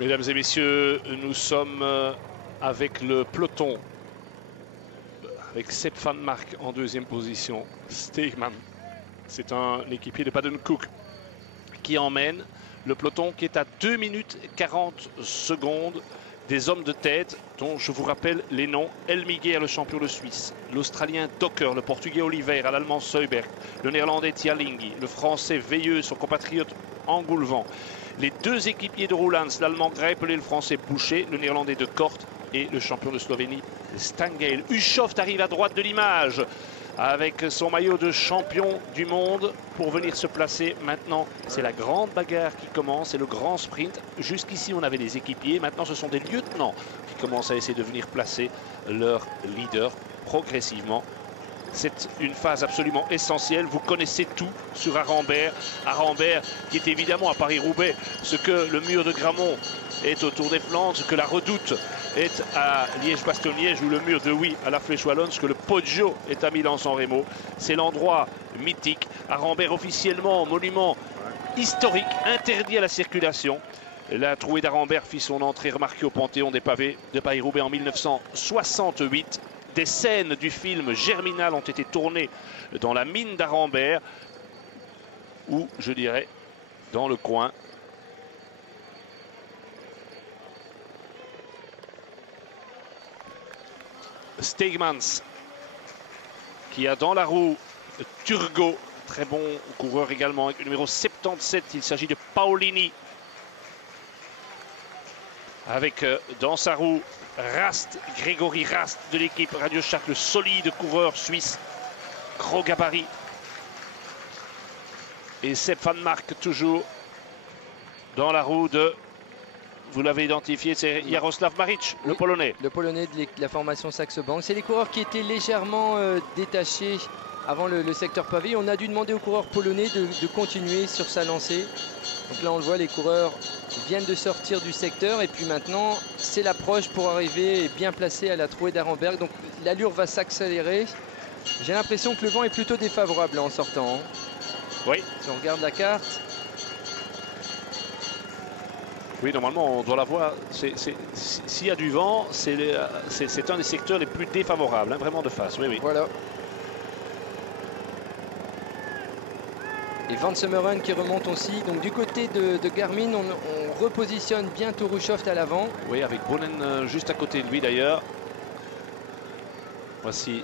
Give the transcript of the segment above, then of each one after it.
Mesdames et messieurs, nous sommes avec le peloton, avec Sepp van Mark en deuxième position. Steegman, c'est un équipier de Baden-Cook qui emmène le peloton qui est à 2 minutes 40 secondes des hommes de tête dont je vous rappelle les noms: Elmiger, le champion de Suisse, l'Australien Docker, le Portugais Oliveira, l'Allemand Seuberg, le Néerlandais Tjallingi, le Français Veilleux, son compatriote Engoulevent, les deux équipiers de Roulans, l'Allemand Greipel et le Français Boucher, le Néerlandais de Kort et le champion de Slovénie Stangel. Hushovd arrive à droite de l'image avec son maillot de champion du monde pour venir se placer. Maintenant, c'est la grande bagarre qui commence, c'est le grand sprint. Jusqu'ici, on avait des équipiers. Maintenant, ce sont des lieutenants qui commencent à essayer de venir placer leur leader progressivement. C'est une phase absolument essentielle. Vous connaissez tout sur Arambert. Arambert qui est évidemment à Paris-Roubaix ce que le mur de Grammont est au Tour des Flandres, ce que la Redoute est à Liège-Bastogne-Liège, ou le mur de Huy à la Flèche Wallonne, ce que le Poggio est à Milan-San Remo. C'est l'endroit mythique. Arambert officiellement monument historique, interdit à la circulation. La trouée d'Arambert fit son entrée remarquée au Panthéon des pavés de Paris-Roubaix en 1968. Des scènes du film Germinal ont été tournées dans la mine d'Arambert, ou je dirais dans le coin. Steegmans qui a dans la roue Turgot, très bon coureur également, avec le numéro 77, il s'agit de Paolini. Avec dans sa roue Rast, Grégory Rast de l'équipe Radio Shack, le solide coureur suisse, gros gabarit. Et Sepp van Mark toujours dans la roue de, vous l'avez identifié, c'est Jaroslav Maric, oui, le Polonais. Le Polonais de la formation Saxo Bank. C'est les coureurs qui étaient légèrement détachés avant le secteur pavé. On a dû demander aux coureurs polonais de continuer sur sa lancée. Donc là, on le voit, les coureurs viennent de sortir du secteur. Et puis maintenant, c'est l'approche pour arriver bien placé à la trouée d'Arenberg. Donc l'allure va s'accélérer. J'ai l'impression que le vent est plutôt défavorable en sortant. Hein. Oui. Si on regarde la carte. Oui, normalement, on doit la voir. S'il y a du vent, c'est un des secteurs les plus défavorables, hein, vraiment de face. Oui, oui. Voilà. Et Van Semmeren qui remonte aussi. Donc du côté de Garmin, on repositionne bientôt Hushovd à l'avant. Oui, avec Bonen juste à côté de lui d'ailleurs. Voici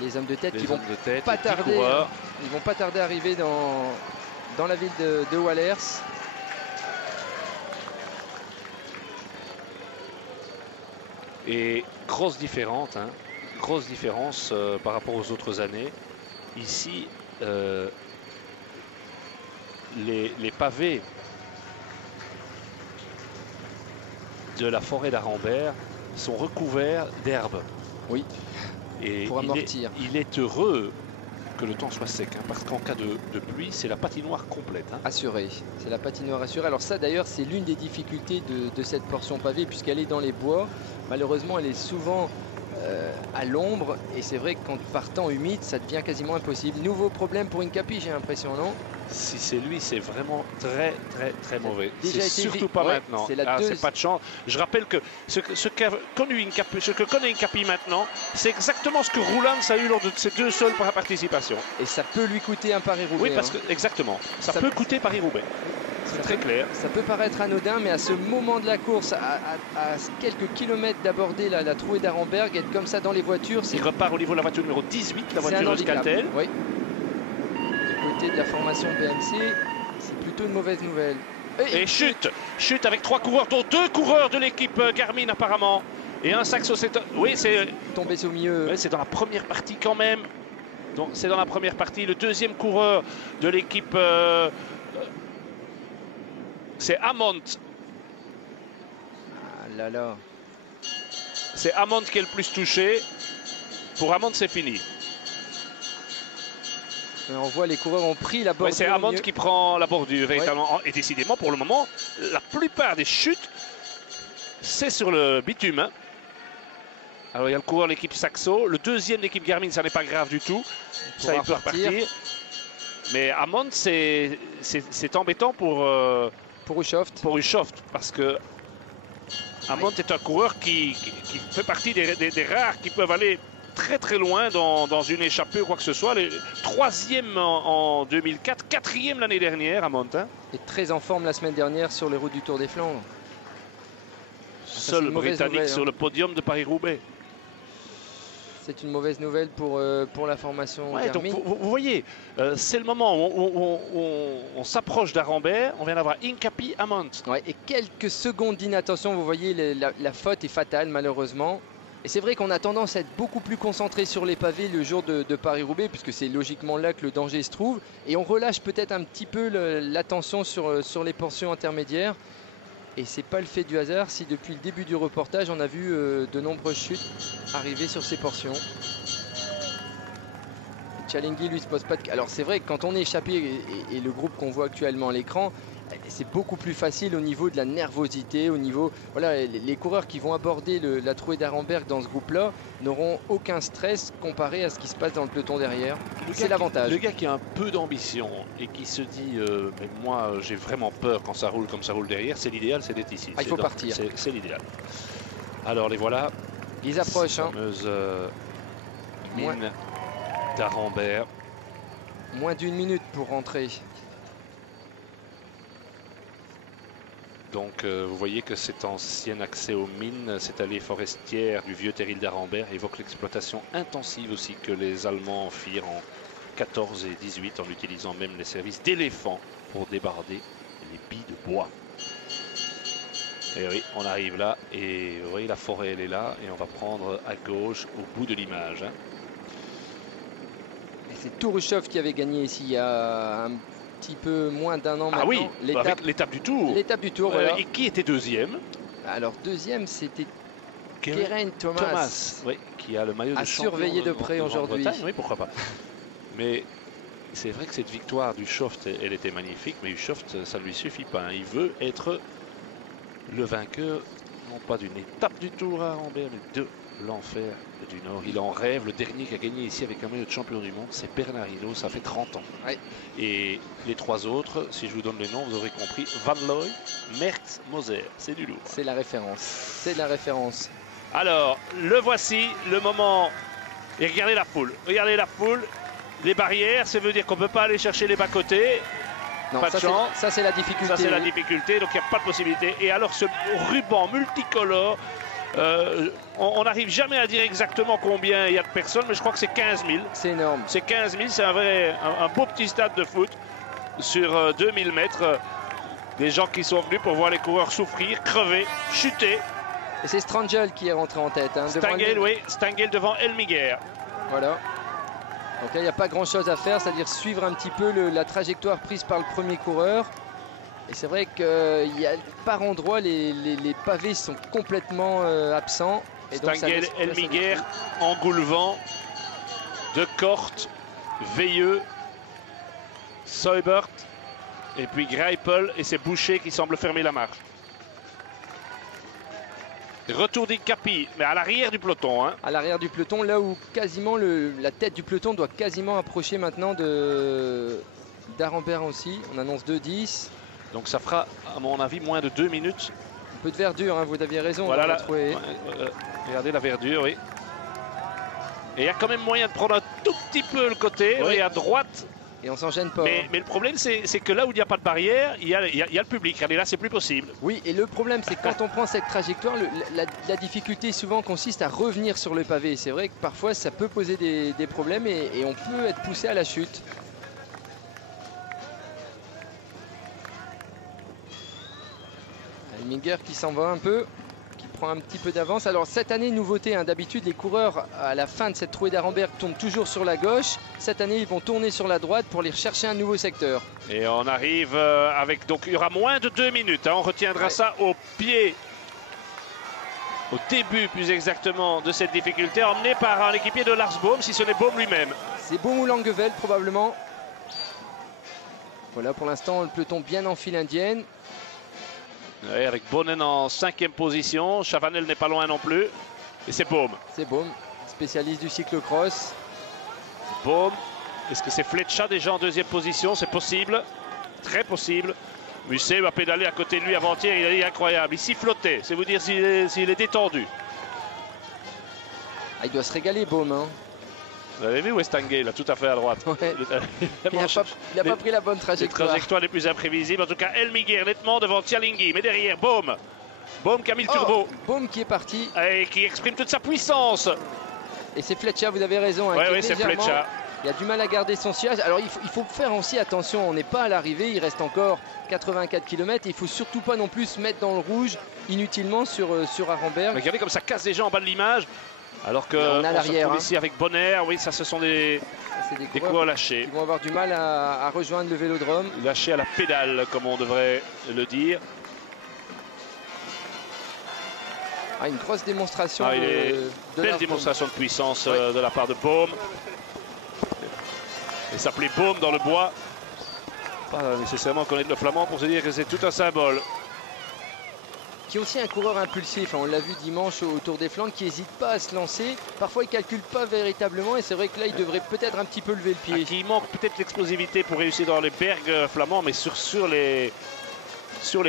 les hommes de tête qui vont tête, pas tarder. Ils vont pas tarder à arriver dans la ville de Wallers. Et grosse différence, hein, grosse différence par rapport aux autres années. Ici, les pavés de la forêt d'Arambert sont recouverts d'herbe. Oui, et pour amortir. Il est heureux que le temps soit sec, hein, parce qu'en cas de pluie, c'est la patinoire complète. Hein. Assurée, c'est la patinoire assurée. Alors ça d'ailleurs, c'est l'une des difficultés de cette portion pavée, puisqu'elle est dans les bois. Malheureusement, elle est souvent à l'ombre, et c'est vrai que quand par temps humide, ça devient quasiment impossible. Nouveau problème pour Incapi, j'ai l'impression, non? Si c'est lui, c'est vraiment très mauvais. C'est surtout pas maintenant. C'est pas de chance. Je rappelle que ce que connaît Incapi maintenant, c'est exactement ce que Roulans a eu lors de ses deux seules participations. Et ça peut lui coûter un Paris-Roubaix. Oui, parce que exactement. Ça peut coûter Paris-Roubaix. C'est très clair. Ça peut paraître anodin, mais à ce moment de la course, à quelques kilomètres d'aborder la trouée d'Arenberg, être comme ça dans les voitures. Il repart au niveau de la voiture numéro 18, la voiture Euskaltel. Oui. Du côté de la formation BMC, c'est plutôt une mauvaise nouvelle. Et chute avec 3 coureurs, dont 2 coureurs de l'équipe Garmin apparemment. Et un Saxo, oui, c'est tombé au milieu. Oui, c'est dans la première partie quand même. Donc c'est dans la première partie. Le deuxième coureur de l'équipe, c'est Amont. Ah là là. C'est Amont qui est le plus touché. Pour Amont, c'est fini. Et on voit les coureurs ont pris la bordure. Ouais, c'est Amont qui prend la bordure, véritablement. Ouais. Et décidément, pour le moment, la plupart des chutes, c'est sur le bitume. Hein. Alors, il y a le coureur de l'équipe Saxo. Le deuxième de l'équipe Garmin, ça n'est pas grave du tout. Ça, il peut repartir. Mais Amont, c'est embêtant pour Pour Ushoft. Pour Ushoft, parce que Amont est un coureur qui fait partie des rares qui peuvent aller très très loin dans une échappée ou quoi que ce soit. Troisième en 2004, quatrième l'année dernière à Montin. Et très en forme la semaine dernière sur les routes du Tour des Flandres. Seul Britannique nouvelle, sur le podium de Paris-Roubaix. C'est une mauvaise nouvelle pour la formation Garmin. Donc vous voyez, c'est le moment où on s'approche d'Arambert. On vient d'avoir Incapi Amont. Ouais, et quelques secondes d'inattention, vous voyez, la faute est fatale malheureusement. Et c'est vrai qu'on a tendance à être beaucoup plus concentré sur les pavés le jour de Paris-Roubaix, puisque c'est logiquement là que le danger se trouve. Et on relâche peut-être un petit peu l'attention sur les portions intermédiaires. Et c'est pas le fait du hasard si depuis le début du reportage, on a vu de nombreuses chutes arriver sur ces portions. Challengui lui se pose pas de... Alors c'est vrai que quand on est échappé et le groupe qu'on voit actuellement à l'écran, c'est beaucoup plus facile au niveau de la nervosité, au niveau... Voilà, les coureurs qui vont aborder la trouée d'Arenberg dans ce groupe-là n'auront aucun stress comparé à ce qui se passe dans le peloton derrière. C'est l'avantage. Le gars qui a un peu d'ambition et qui se dit mais moi j'ai vraiment peur quand ça roule comme ça roule derrière, c'est l'idéal, c'est d'être ici. Ah, il faut partir. C'est l'idéal. Alors les voilà. Ils approchent. Hein. Fameuse mine d'Arenberg. Moins d'une minute pour rentrer. Donc vous voyez que cet ancien accès aux mines, cette allée forestière du vieux terril d'Arenberg évoque l'exploitation intensive aussi que les Allemands firent en 14 et 18 en utilisant même les services d'éléphants pour débarder les billes de bois. Et oui, on arrive là et vous voyez la forêt elle est là et on va prendre à gauche au bout de l'image. Hein. C'est Tourouchov qui avait gagné ici il y a un petit peu moins d'un an maintenant. Ah oui, l'étape du Tour. L'étape du Tour, voilà. Et qui était deuxième? Alors deuxième, c'était Geraint Thomas. Oui, qui a le maillot de champion. À surveiller de près aujourd'hui. Oui, pourquoi pas. Mais c'est vrai que cette victoire d'Ushoft, elle était magnifique, mais Ushoft, ça ne lui suffit pas. Hein. Il veut être le vainqueur, non pas d'une étape du Tour à Arambert, mais de l'enfer du Nord. Il en rêve. Le dernier qui a gagné ici avec un maillot de champion du monde, c'est Bernard Hinault. Ça fait 30 ans. Ouais. Et les trois autres, si je vous donne les noms, vous aurez compris. Van Looy, Merckx, Moser. C'est du lourd. C'est la référence. C'est la référence. Alors, le voici, le moment. Et regardez la foule. Regardez la foule. Les barrières, ça veut dire qu'on ne peut pas aller chercher les bas-côtés. Non, pas de chance. Ça, c'est la difficulté. Ça, c'est la difficulté. Donc, il n'y a pas de possibilité. Et alors, ce ruban multicolore, on n'arrive jamais à dire exactement combien il y a de personnes, mais je crois que c'est 15 000. C'est énorme. C'est 15 000, c'est un beau petit stade de foot sur 2000 mètres. Des gens qui sont venus pour voir les coureurs souffrir, crever, chuter. Et c'est Strangel qui est rentré en tête. Hein, Stangl, oui, Stangl devant Elmiger. Voilà. Donc là, il n'y a pas grand-chose à faire, c'est-à-dire suivre un petit peu la trajectoire prise par le premier coureur. Et c'est vrai qu'il y a par endroits, les pavés sont complètement absents. Stangl, Elmiger, Engoulevent, De Kort, Veilleux, Seubert, et puis Greipel, et c'est Boucher qui semble fermer la marche. Retour d'Incapi, mais à l'arrière du peloton. Hein. À l'arrière du peloton, là où quasiment la tête du peloton doit quasiment approcher maintenant d'Arenberg aussi. On annonce 2:10. Donc ça fera, à mon avis, moins de 2 minutes. Un peu de verdure, hein, vous aviez raison. Voilà, regardez la verdure, oui. Et il y a quand même moyen de prendre un tout petit peu le côté, oui, à droite. Et on s'en gêne pas. Mais le problème, c'est que là où il n'y a pas de barrière, il y a le public. Et là, c'est plus possible. Oui, et le problème, c'est que quand on prend cette trajectoire, la difficulté souvent consiste à revenir sur le pavé. C'est vrai que parfois, ça peut poser des problèmes et on peut être poussé à la chute. Elmiger qui s'en va un peu, qui prend un petit peu d'avance. Alors cette année, nouveauté, hein, d'habitude les coureurs à la fin de cette trouée d'Arenberg tournent toujours sur la gauche. Cette année, ils vont tourner sur la droite pour aller rechercher un nouveau secteur. Et on arrive avec, donc il y aura moins de 2 minutes. Hein, on retiendra ça au pied, au début plus exactement de cette difficulté, emmené par un équipier de Lars Boom, si ce n'est Boom lui-même. C'est Boom ou Langeveld probablement. Voilà, pour l'instant, le peloton bien en file indienne. Ouais, avec Bonnen en 5e position, Chavanel n'est pas loin non plus. Et c'est Boom. C'est Boom, spécialiste du cyclocross. Boom. Est-ce que c'est Fletcher déjà en 2e position? C'est possible, très possible. Musset va pédaler à côté de lui avant-hier, il a dit incroyable. Il sifflotait, c'est vous dire s'il est détendu. Ah, il doit se régaler, Baume. Hein. Vous avez vu Westangate, là, tout à fait à droite. Ouais. Il n'a pas pris la bonne trajectoire. Les trajectoires les plus imprévisibles. En tout cas, Elmiger nettement devant Tialinghi. Mais derrière, Baume. Baume qui a mis le turbo. Baume qui est parti. Et qui exprime toute sa puissance. Et c'est Fletcher, vous avez raison. Hein, oui, c'est Fletcher. Il a du mal à garder son sillage. Alors il faut faire aussi attention. On n'est pas à l'arrivée. Il reste encore 84 km. Il ne faut surtout pas non plus se mettre dans le rouge inutilement sur Arenberg. Regardez comme ça casse déjà en bas de l'image. Alors qu'on a l'arrière ici avec Bonner, oui, ça ce sont des coureurs lâchés. Ils vont avoir du mal à rejoindre le vélodrome. Lâchés à la pédale, comme on devrait le dire. Ah, une grosse démonstration. Belle démonstration de puissance de la part de Baume. Et s'appeler Baume dans le bois. Pas nécessairement connaître le flamand pour se dire que c'est tout un symbole. Qui est aussi un coureur impulsif, on l'a vu dimanche au Tour des Flandres, qui n'hésite pas à se lancer. Parfois il ne calcule pas véritablement et c'est vrai que là il devrait peut-être un petit peu lever le pied. Qui manque peut-être l'explosivité pour réussir dans les bergs flamands, mais sur les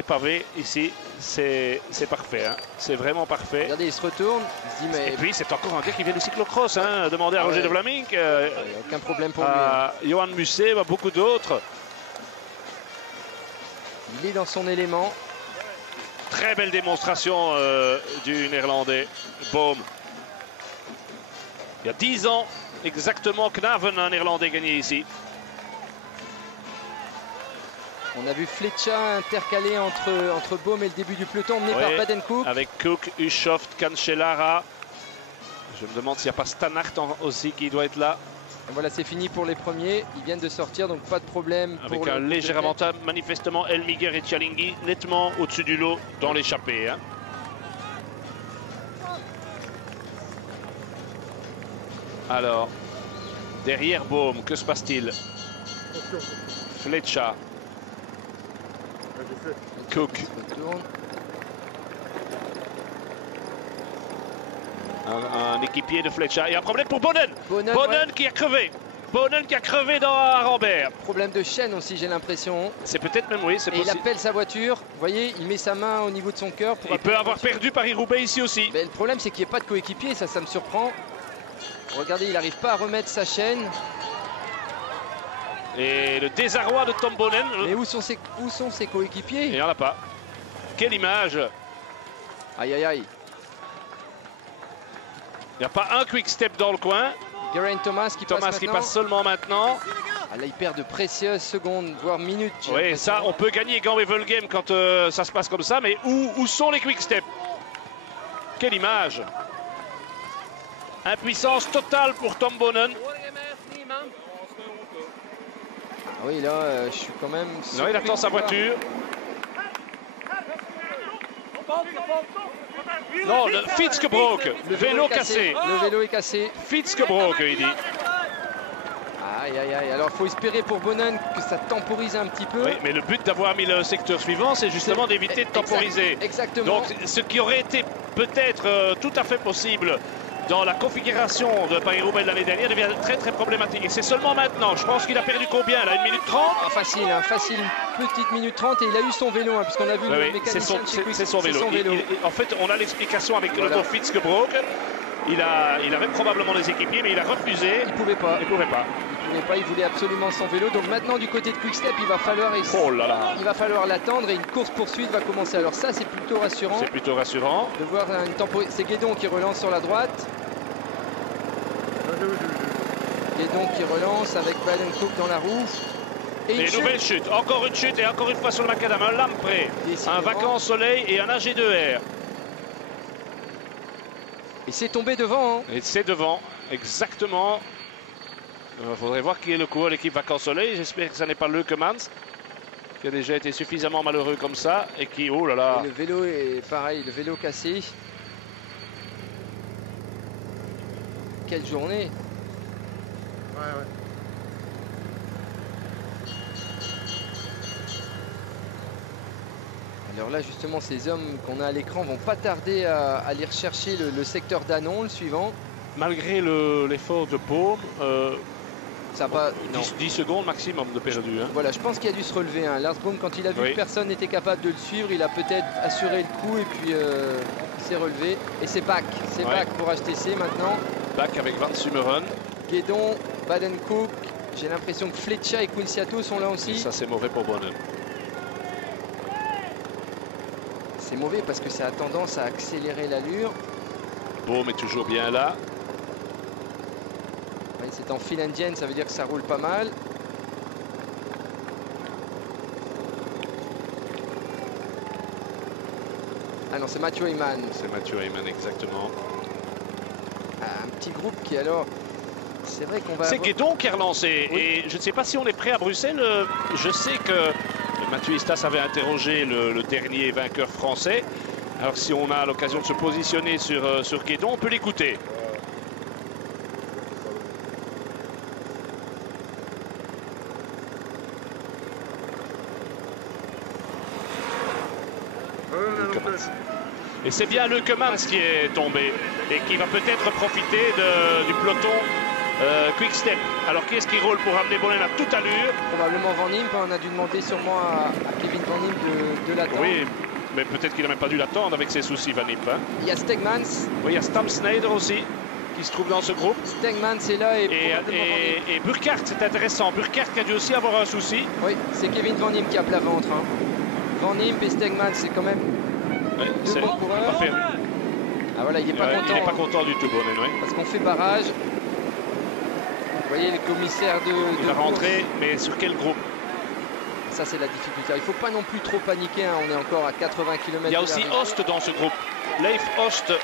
pavés ici c'est parfait, hein. C'est vraiment parfait. Regardez, il se retourne, il se dit mais... Et puis c'est encore un gars qui vient du cyclocross, hein. Demandez à Roger de Vlaming. Aucun problème pour lui. Hein. Johan Musset, beaucoup d'autres. Il est dans son élément. Très belle démonstration du Néerlandais, Baume. Il y a 10 ans, exactement, Knaven, un Néerlandais, gagné ici. On a vu Fletcher intercalé entre Baume et le début du peloton, emmené par Baden-Cook. Avec Cook, Ushoft, Cancellara. Je me demande s'il n'y a pas Stannart aussi qui doit être là. Et voilà, c'est fini pour les premiers. Ils viennent de sortir, donc pas de problème. Avec un léger avantage, manifestement, Elmiger et Tialinghi nettement au-dessus du lot dans l'échappée. Hein. Alors, derrière Baume, que se passe-t-il? Fletcher. Cook. Un équipier de Fletcher. Et un problème pour Bonnen. Bonnen qui a crevé. Bonnen qui a crevé dans Arenberg. Problème de chaîne aussi, j'ai l'impression. C'est peut-être même, oui, c'est possible. Et il appelle sa voiture. Vous voyez, il met sa main au niveau de son cœur. Il peut avoir perdu Paris-Roubaix ici aussi. Mais le problème, c'est qu'il n'y ait pas de coéquipier. Ça me surprend. Regardez, il n'arrive pas à remettre sa chaîne. Et le désarroi de Tom Bonnen. Mais où sont ses coéquipiers? Il n'y en a pas. Quelle image. Aïe, aïe, aïe. Il n'y a pas un quick step dans le coin. Geraint Thomas qui passe seulement maintenant. Ah, là, il perd de précieuses secondes, voire minutes. Oui, ça, on peut gagner Gant Wevelgem quand ça se passe comme ça. Mais où sont les quick steps? Quelle image. Impuissance totale pour Tom Bonnen. Ah oui, là, je suis quand même... Non, il attend sa voiture. Non, le Fitzgebroek, le vélo cassé. Le vélo est cassé. Fitzgebroek, il dit. Aïe, aïe, aïe. Alors, il faut espérer pour Bonnen que ça temporise un petit peu. Oui, mais le but d'avoir mis le secteur suivant, c'est justement d'éviter de temporiser. Exactement. Donc, ce qui aurait été peut-être tout à fait possible dans la configuration de Paris-Roubaix de l'année dernière devient très très problématique. Et c'est seulement maintenant. Je pense qu'il a perdu combien là? 1 minute 30? Facile, hein, facile. Petite minute 30 et il a eu son vélo, hein, puisqu'on a vu le mécanicien. C'est son vélo. En fait, on a l'explication avec le Fitzgebroek. Il avait probablement des équipiers, mais il a refusé. Il pouvait pas. Il pouvait pas. Il voulait absolument son vélo. Donc maintenant, du côté de Quick-Step, il va falloir l'attendre et une course-poursuite va commencer. Alors ça, c'est plutôt rassurant. C'est plutôt rassurant. De voir une temporisation. C'est Guédon qui relance sur la droite. Guédon qui relance avec Baden-Cook dans la roue. Et une nouvelle chute. Encore une chute et encore une fois sur le macadam. Un lampré, un Vacances Soleil et un AG2R. Et c'est tombé devant. Hein. Et c'est devant, exactement. Il faudrait voir qui est le coureur de l'équipe Vacances Soleil. J'espère que ce n'est pas Leukemans, qui a déjà été suffisamment malheureux comme ça. Et qui, oh là là. Et le vélo est pareil, le vélo cassé. Quelle journée. Ouais. Alors là, justement, ces hommes qu'on a à l'écran vont pas tarder à aller rechercher le secteur d'Anon, le suivant. Malgré l'effort de Baume, Ça a pas, non. 10 secondes maximum de perdu. Hein. Voilà, je pense qu'il a dû se relever. Hein. Lars Boom, quand il a vu Oui. que personne n'était capable de le suivre, il a peut-être assuré le coup et puis s'est relevé. Et c'est Bach. C'est Ouais. Bach pour HTC maintenant. Bach avec Van Sumeren. Guédon, Baden-Cook. J'ai l'impression que Fletcher et Quinciato sont là Et aussi. ça, c'est mauvais pour Bonnen. C'est mauvais parce que ça a tendance à accélérer l'allure. Bohm est toujours bien là. Oui, c'est en fil indienne, ça veut dire que ça roule pas mal. Ah non, c'est Mathieu Heyman. C'est Mathieu Heyman, exactement. Un petit groupe qui alors... C'est vrai qu'on va... C'est avoir- Guédon qui a relancé. Oui. Et je ne sais pas si on est prêt à Bruxelles. Je sais que Mathieu Istas avait interrogé le dernier vainqueur français. Alors si on a l'occasion de se positionner sur Guédon, on peut l'écouter. Et c'est bien Leukemans qui est tombé et qui va peut-être profiter du peloton Quick Step. Alors qui est-ce qui roule pour amener Bonnen à toute allure? Probablement Van Impe, on a dû demander sûrement à Kevin Van Impe de l'attendre. Oui, mais peut-être qu'il n'a même pas dû l'attendre avec ses soucis, Van Impe. Hein. Il y a Stegmans. Oui, il y a Stam Snyder aussi qui se trouve dans ce groupe. Stegmans est là et probablement Van Impe. Et Burkhardt, c'est intéressant. Burkhardt qui a dû aussi avoir un souci. Oui, c'est Kevin Van Impe qui a plat ventre. Hein. Van Impe et Stegmans, c'est quand même Ouais, deux c'est bons coureurs. pas fait. Ah voilà, il n'est pas Ouais, content. il n'est pas hein, content du tout, Bonnen. Oui. parce qu'on fait barrage. Vous voyez le commissaire de Il va course. rentrer, mais sur quel groupe? Ça, c'est la difficulté. Il ne faut pas non plus trop paniquer. Hein. On est encore à 80 km. Il y a aussi Host dans ce groupe. Leif Host. Et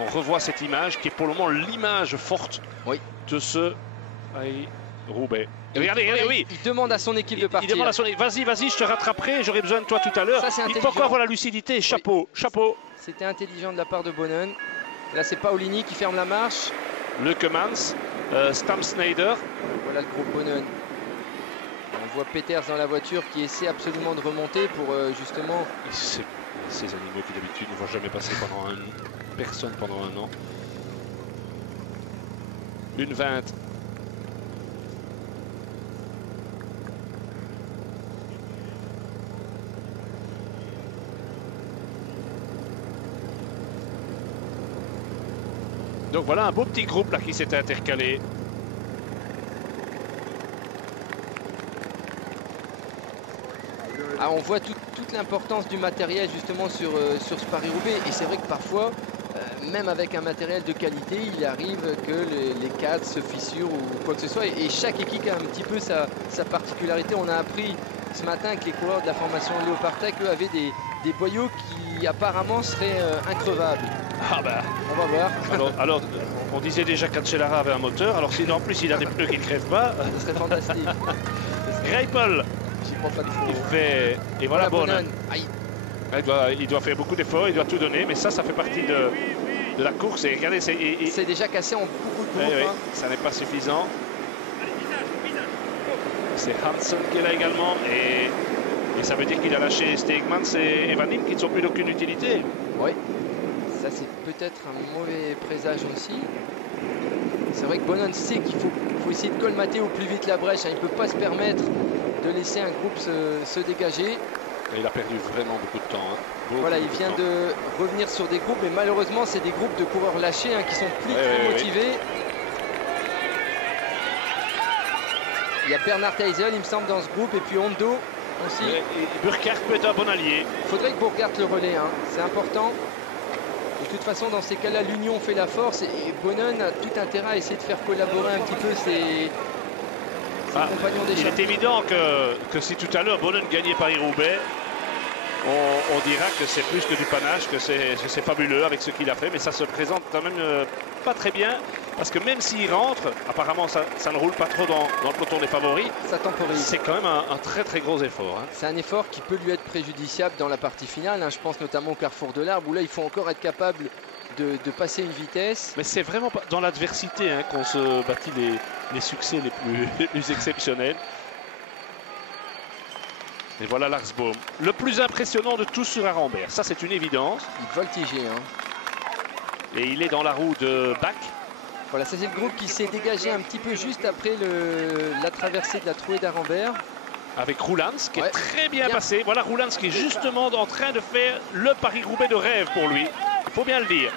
on revoit cette image qui est pour le moment l'image forte Oui. de ce Roubaix. Regardez, regardez, oui. Il demande à son équipe de Il partir. demande à son vas-y, vas-y, je te rattraperai, j'aurai besoin de toi tout à l'heure. Ça, c'est Il faut intelligent. encore avoir la lucidité. Chapeau, chapeau. C'était intelligent de la part de Bonnen. Là, c'est Paolini qui ferme la marche. Leukemans, Stam Snyder. Voilà le groupe Bonnen. On voit Peters dans la voiture qui essaie absolument de remonter pour justement... C'est ces animaux qui d'habitude ne vont jamais passer pendant personne pendant un an. 1:20. Donc voilà un beau petit groupe là qui s'est intercalé. Ah, on voit toute l'importance du matériel justement sur ce Paris-Roubaix. Et c'est vrai que parfois, même avec un matériel de qualité, il arrive que les cadres se fissurent ou quoi que ce soit. Et chaque équipe a un petit peu sa particularité. On a appris ce matin que les coureurs de la formation Léopard-Tech, eux, avaient des boyaux qui apparemment seraient increvables. Ah bah. On va voir. Alors, on disait déjà qu'Ancelara avait un moteur. Alors si en plus il a des pneus qui ne crèvent pas. Ce serait fantastique. Greipel, J'y prends pas de faux. il fait. Et voilà Bonnen. Aïe. Il doit faire beaucoup d'efforts, il doit tout donner, mais ça fait partie de la course. Et regardez, C'est déjà cassé en beaucoup de groupes. Hein. ça n'est pas suffisant. C'est Hansen qui est là également. Et ça veut dire qu'il a lâché Stegmans et Van Impe qui ne sont plus d'aucune utilité. Oui. Ça, c'est peut-être un mauvais présage aussi. C'est vrai que Bonnen sait qu'il faut essayer de colmater au plus vite la brèche. Hein. Il ne peut pas se permettre de laisser un groupe se dégager. Et il a perdu vraiment beaucoup de temps. Hein. Voilà, il vient de revenir sur des groupes, mais malheureusement, c'est des groupes de coureurs lâchés hein, qui sont plus très motivés. Il y a Bernard Heisel, il me semble, dans ce groupe, et puis Hondo aussi. Et Burkhardt peut être un bon allié. Il faudrait que Burkhardt le relaie, hein. C'est important. De toute façon, dans ces cas-là, l'union fait la force, et Bonnen a tout intérêt à essayer de faire collaborer un petit peu ses compagnons Il d'échappée. est évident que si tout à l'heure Bonnen gagnait Paris-Roubaix, on dira que c'est plus que du panache, que c'est fabuleux avec ce qu'il a fait, mais ça se présente quand même pas très bien, parce que même s'il rentre, apparemment ça ne roule pas trop dans le peloton des favoris. Ça temporise. C'est quand même un très très gros effort. Hein. C'est un effort qui peut lui être préjudiciable dans la partie finale. Hein. Je pense notamment au carrefour de l'Arbre, où là il faut encore être capable de passer une vitesse. Mais c'est vraiment pas dans l'adversité hein, qu'on se bâtit les succès les plus exceptionnels. Et voilà Lars Boom, le plus impressionnant de tous sur Arambert. Ça, c'est une évidence. Il voltigeait. Hein. Et il est dans la roue de Bach. Voilà, ça c'est le groupe qui s'est dégagé un petit peu juste après la traversée de la trouée d'Arambert. Avec Roulans qui est Ouais. très bien passé. Voilà Roulans qui est justement en train de faire le Paris-Roubaix de rêve pour lui. Il faut bien le dire.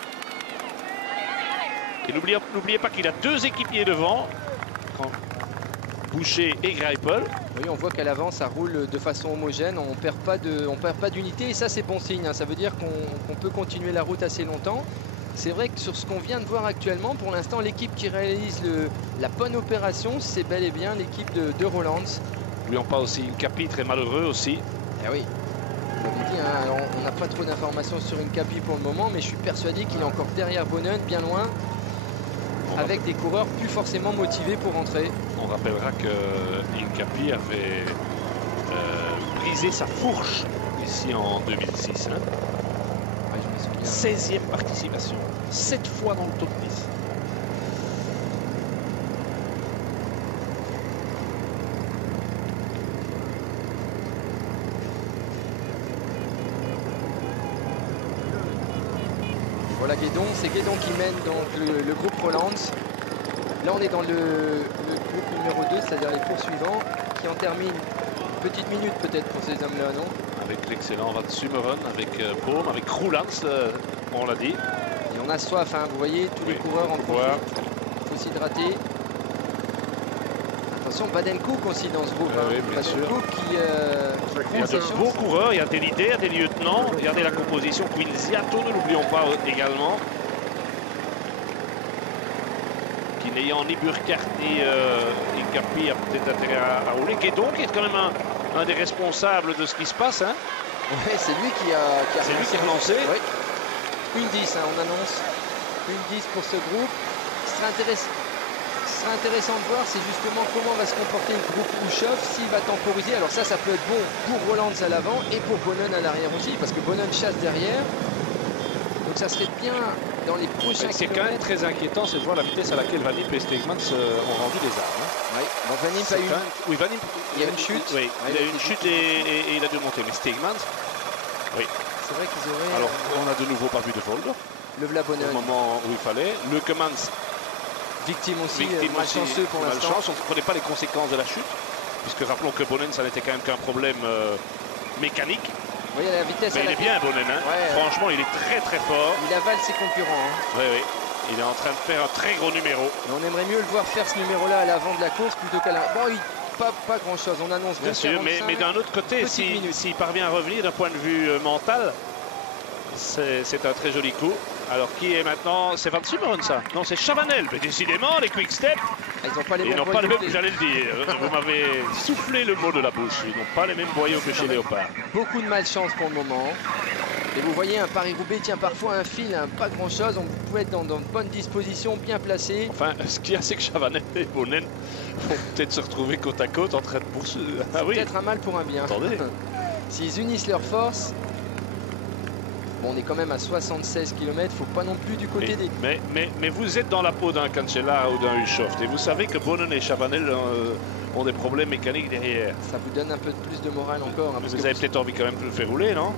Et n'oubliez pas qu'il a 2 équipiers devant. Boucher et Greipel. Oui, on voit qu'à l'avant ça roule de façon homogène, on perd pas d'unité et ça c'est bon signe, hein. Ça veut dire qu'on peut continuer la route assez longtemps. C'est vrai que sur ce qu'on vient de voir actuellement, pour l'instant l'équipe qui réalise la bonne opération, c'est bel et bien l'équipe de Roland. N'oublions pas aussi Incapi, très malheureux aussi. Eh oui, on l'avait dit, hein, alors, on n'a pas trop d'informations sur Incapi pour le moment, mais je suis persuadé qu'il est encore derrière Bonnen, bien loin, avec des coureurs plus forcément motivés pour rentrer. On rappellera que Incapi avait brisé sa fourche ici en 2006. Hein. Ouais, je me souviens. 16e participation, 7 fois dans le top 10. Voilà Guédon, c'est Guédon qui mène donc le groupe Roland. Là on est dans le groupe numéro 2, c'est-à-dire les poursuivants, qui en terminent une petite minute peut-être pour ces hommes-là, non? Avec l'excellent Van Sumeren, avec Bohm, avec Roulans, on l'a dit. Et on a soif, hein, vous voyez, tous les coureurs en profitent. Il faut s'hydrater. Attention, Baden-Cook aussi dans ce groupe. Oui, bien sûr. Baden-Cook qui Il y a de beaux coureurs, il y a des leaders, il y a des lieutenants. Regardez la composition. Quinziato, ne l'oublions pas également. Qui n'ayant ni Burkhardt ni Incapi a peut-être intérêt à rouler. Guédon qui est quand même un des responsables de ce qui se passe. Hein. Ouais, c'est lui qui a C'est lui qui a relancé. Oui. Une 10, hein, on annonce une 10 pour ce groupe. Ce sera intéressant de voir, c'est justement comment va se comporter le groupe Houchoff, s'il va temporiser. Alors ça peut être bon pour Roland à l'avant et pour Bonnen à l'arrière aussi, parce que Bonnen chasse derrière. Donc ça serait bien dans les prochains Ce qui est quand même très inquiétant, c'est de voir la vitesse à laquelle Van Impe et Stegmans ont rendu des armes. Hein. Oui, donc Van Impe a eu... Oui, Van Impe, il y a une chute. Oui, il a eu une chute et il a dû monter. Mais Stegmans, oui. C'est vrai qu'ils auraient... Alors, on a de nouveau pas vu de Volder. Le Vla Bonnen. Au moment où il fallait. Le Kemans, victime aussi, malchanceux pour l'instant. Malchance, on ne prenait pas les conséquences de la chute. Puisque rappelons que Bonnen, ça n'était quand même qu'un problème mécanique. Oui, la vitesse. Mais il est bien, Bonnen. Hein. Ouais, franchement, il est très très fort. Il avale ses concurrents. Hein. Oui, oui. Il est en train de faire un très gros numéro. Mais on aimerait mieux le voir faire ce numéro-là à l'avant de la course plutôt qu'à la... Bon, pas grand-chose. On annonce bien sûr, mais d'un autre côté, s'il parvient à revenir d'un point de vue mental, c'est un très joli coup. Alors qui est maintenant? C'est Van Sumeren ça? Non, c'est Chavanel. Mais décidément, les quick step, ils n'ont pas les mêmes boyaux. J'allais le dire. Vous m'avez soufflé le mot de la bouche. Ils n'ont pas les mêmes boyaux que chez Léopard. Beaucoup de malchance pour le moment. Et vous voyez, un Paris-Roubaix tient parfois un fil, hein, pas grand-chose. On peut être dans de bonnes dispositions, bien placé. Enfin, ce qu'il y a, c'est que Chavanel et Bonnen vont peut-être se retrouver côte à côte en train de poursuivre. Ah oui. Peut-être un mal pour un bien. Attendez. S'ils unissent leurs forces... Bon, on est quand même à 76 km, faut pas non plus du côté des... Mais vous êtes dans la peau d'un Cancellara ou d'un Hushoft et vous savez que Bonnen et Chavanel ont des problèmes mécaniques derrière. Ça vous donne un peu plus de morale encore. Hein, parce vous avez peut-être envie quand même de le faire rouler, non?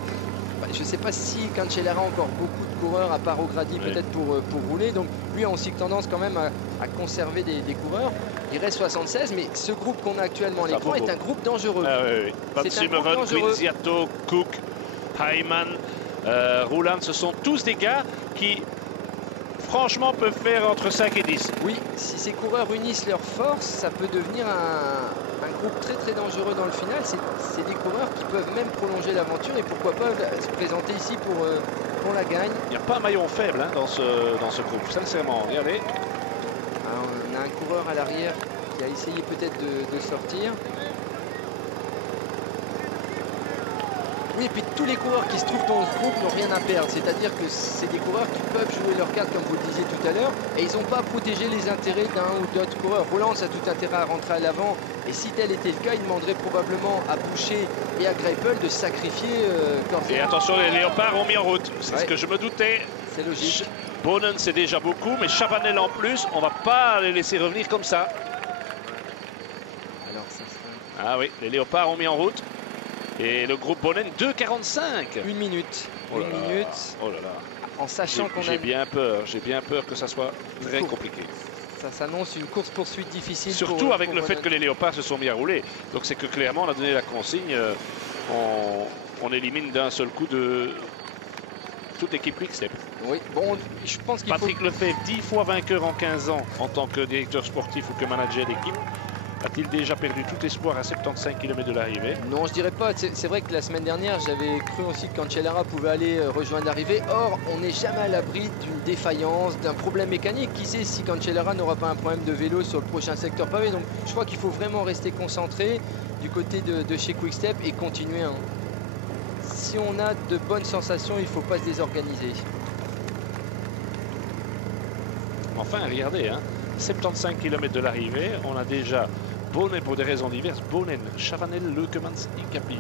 Je ne sais pas si Cancellara a encore beaucoup de coureurs à part O'Grady peut-être pour rouler. Donc lui a aussi tendance quand même à conserver des coureurs. Il reste 76, mais ce groupe qu'on a actuellement à l'écran est un groupe dangereux. Ah, oui, oui. Van Sumeren, Quinziato, Cook, Hyman, Roulans, ce sont tous des gars qui franchement peuvent faire entre 5 et 10. Oui, si ces coureurs unissent leurs forces, ça peut devenir un groupe très très dangereux dans le final. C'est des coureurs qui peuvent même prolonger l'aventure et pourquoi pas se présenter ici pour la gagne. Il n'y a pas un maillon faible hein, dans ce groupe, sincèrement. Regardez. Alors, on a un coureur à l'arrière qui a essayé peut-être de sortir. Oui, et puis tous les coureurs qui se trouvent dans ce groupe n'ont rien à perdre. C'est-à-dire que c'est des coureurs qui peuvent jouer leur carte, comme vous le disiez tout à l'heure, et ils n'ont pas à protéger les intérêts d'un ou d'autre coureur. Roland a tout intérêt à rentrer à l'avant, et si tel était le cas, il demanderait probablement à Boucher et à Greipel de sacrifier Et attention, les Léopards ont mis en route. C'est ce que je me doutais. C'est logique. Bonnen, c'est déjà beaucoup, mais Chavanel en plus, on ne va pas les laisser revenir comme ça. Alors, ça sera... Ah oui, les Léopards ont mis en route. Et le groupe Bonnen, 2,45. Une minute. Oh là Une là. minute. Oh là là. En sachant qu'on a... J'ai bien peur que ça soit très compliqué. Ça s'annonce une course-poursuite difficile. Surtout avec le fait Bonnen. que les léopards se sont mis à rouler. Donc c'est que clairement on a donné la consigne. On élimine d'un seul coup de toute l'équipe Quick-Step. Oui, bon, je pense qu'il faut... Patrick Lefebvre, 10 fois vainqueur en 15 ans en tant que directeur sportif ou que manager d'équipe. A-t-il déjà perdu tout espoir à 75 km de l'arrivée? Non, je dirais pas. C'est vrai que la semaine dernière, j'avais cru aussi que Cancellara pouvait aller rejoindre l'arrivée. Or, on n'est jamais à l'abri d'une défaillance, d'un problème mécanique. Qui sait si Cancellara n'aura pas un problème de vélo sur le prochain secteur pavé. Donc, je crois qu'il faut vraiment rester concentré du côté de chez Quick-Step et continuer. Hein. Si on a de bonnes sensations, il ne faut pas se désorganiser. Enfin, regardez, hein, 75 km de l'arrivée, on a déjà Bonnen pour des raisons diverses. Bonnen, Chavanel, Leukemans, Incapi.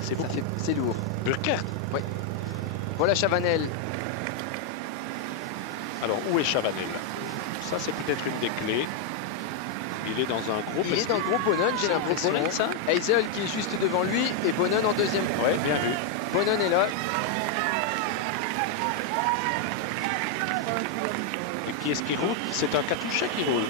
C'est beaucoup. C'est lourd. Burkhardt. Oui. Voilà Chavanel. Alors, où est Chavanel? Ça, c'est peut-être une des clés. Il est dans un groupe. Il est dans le groupe Bonnen, j'ai l'impression. Bonnen, ça? Hazel qui est juste devant lui et Bonnen en deuxième. Ouais, bien vu. Bonnen est là. Et qui est-ce qui roule? C'est un Katusha qui roule.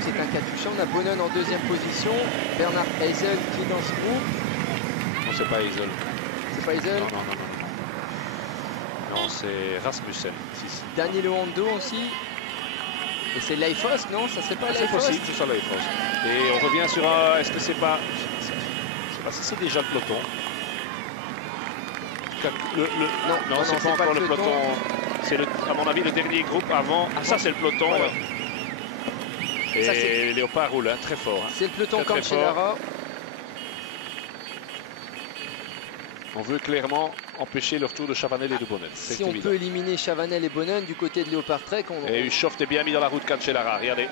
C'est un Katusha. On a Bonnen en deuxième position. Bernard Hazel qui est dans ce groupe. Non, c'est pas Hazel. C'est pas Hazel. Non, non, non, non. Non, c'est Rasmussen. Si. Danilo Hondo aussi. Et c'est Leifos, non? Ça serait pas C'est Leifos? possible, c'est ça Leifos. Et on revient sur un... Est-ce que c'est pas... Je sais pas si c'est déjà le peloton. Non, c'est pas encore le peloton. C'est, à mon avis, le dernier groupe avant. Ça, c'est le peloton. Voilà. Et ça, les léopards roulent très fort. Hein. C'est le peloton Très Cancellara. On veut clairement empêcher le retour de Chavanel et de Bonnen. Si on peut éliminer Chavanel et Bonnen du côté de Léopard Trek, Et Ushoft est bien mis dans la route Cancellara. Regardez.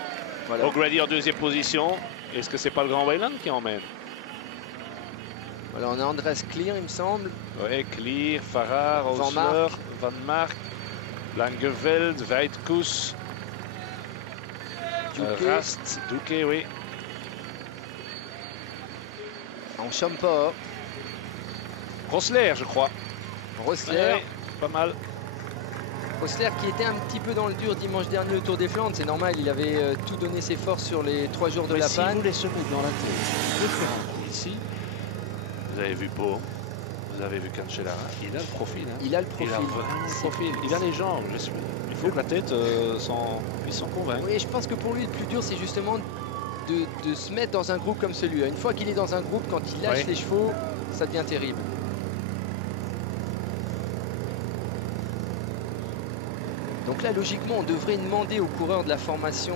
Voilà. O'Grady en deuxième position. Est-ce que c'est pas le Grand Wayland qui emmène? Voilà, on a Andres Clear, il me semble. Ouais, Clear, Farrar, Van Osler, Van Mark, Langeveld, Weitkus, Rast, Duque, oui. On chôme pas. Rosler, je crois. Rosler. Ouais, pas mal. Rosler qui était un petit peu dans le dur dimanche dernier au Tour des Flandres. C'est normal, il avait tout donné ses forces sur les 3 jours de la panne. Si vous voulez se mettre dans la tête de faire ici, vous avez vu Pau, vous avez vu Cancellara, il a le profil. Hein. Il a le profil. Il a vraiment le profil. Il a les jambes, je suis. Il faut que la tête puisse s'en convaincre. Oui, je pense que pour lui, le plus dur, c'est justement de se mettre dans un groupe comme celui-là. Une fois qu'il est dans un groupe, quand il lâche les chevaux, ça devient terrible. Donc là, logiquement, on devrait demander aux coureurs de la formation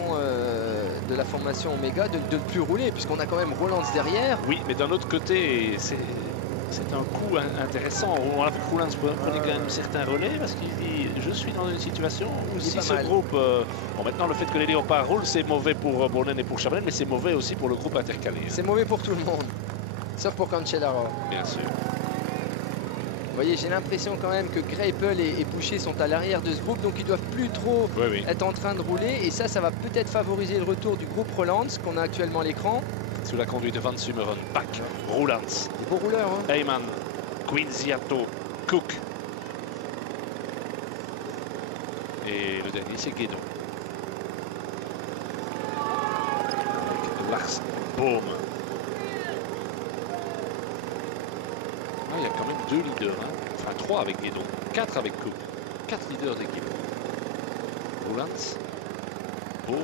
Omega de ne plus rouler, puisqu'on a quand même Roland derrière. Oui, mais d'un autre côté, c'est un coup intéressant. On a vu que Roland prenait quand même certains relais, parce qu'il dit « Je suis dans une situation où si ce groupe... Bon, maintenant, le fait que les léopards roulent, c'est mauvais pour Bonnen et pour Chavanel, mais c'est mauvais aussi pour le groupe intercalé. C'est mauvais pour tout le monde, sauf pour Cancellara. Bien sûr. Vous voyez, j'ai l'impression quand même que Greipel et Boucher sont à l'arrière de ce groupe, donc ils doivent plus trop être en train de rouler. Et ça va peut-être favoriser le retour du groupe Roland, qu'on a actuellement à l'écran. Sous la conduite de Van Sumeren, Bach, Roland, des beaux rouleurs. Hein. Heyman, Quinziato, Cook. Et le dernier, c'est Guédon. Avec Lars Boom. Ah, il y a quand même 2 leaders, hein. Enfin 3 avec Guédon, 4 avec Cook, 4 leaders d'équipe. Roulans, Beau,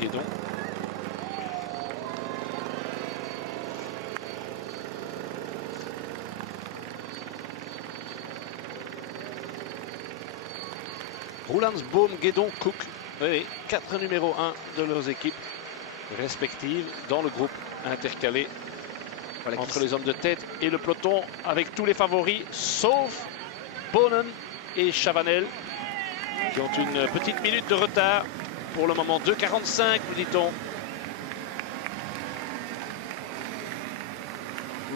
Guédon. Roulans, Baum, Guédon, Cook. Oui, 4 numéros 1 de leurs équipes respectives dans le groupe intercalé. Voilà, entre les hommes de tête et le peloton, avec tous les favoris, sauf Bonnen et Chavanel, qui ont une petite minute de retard. Pour le moment, 2,45, nous dit-on.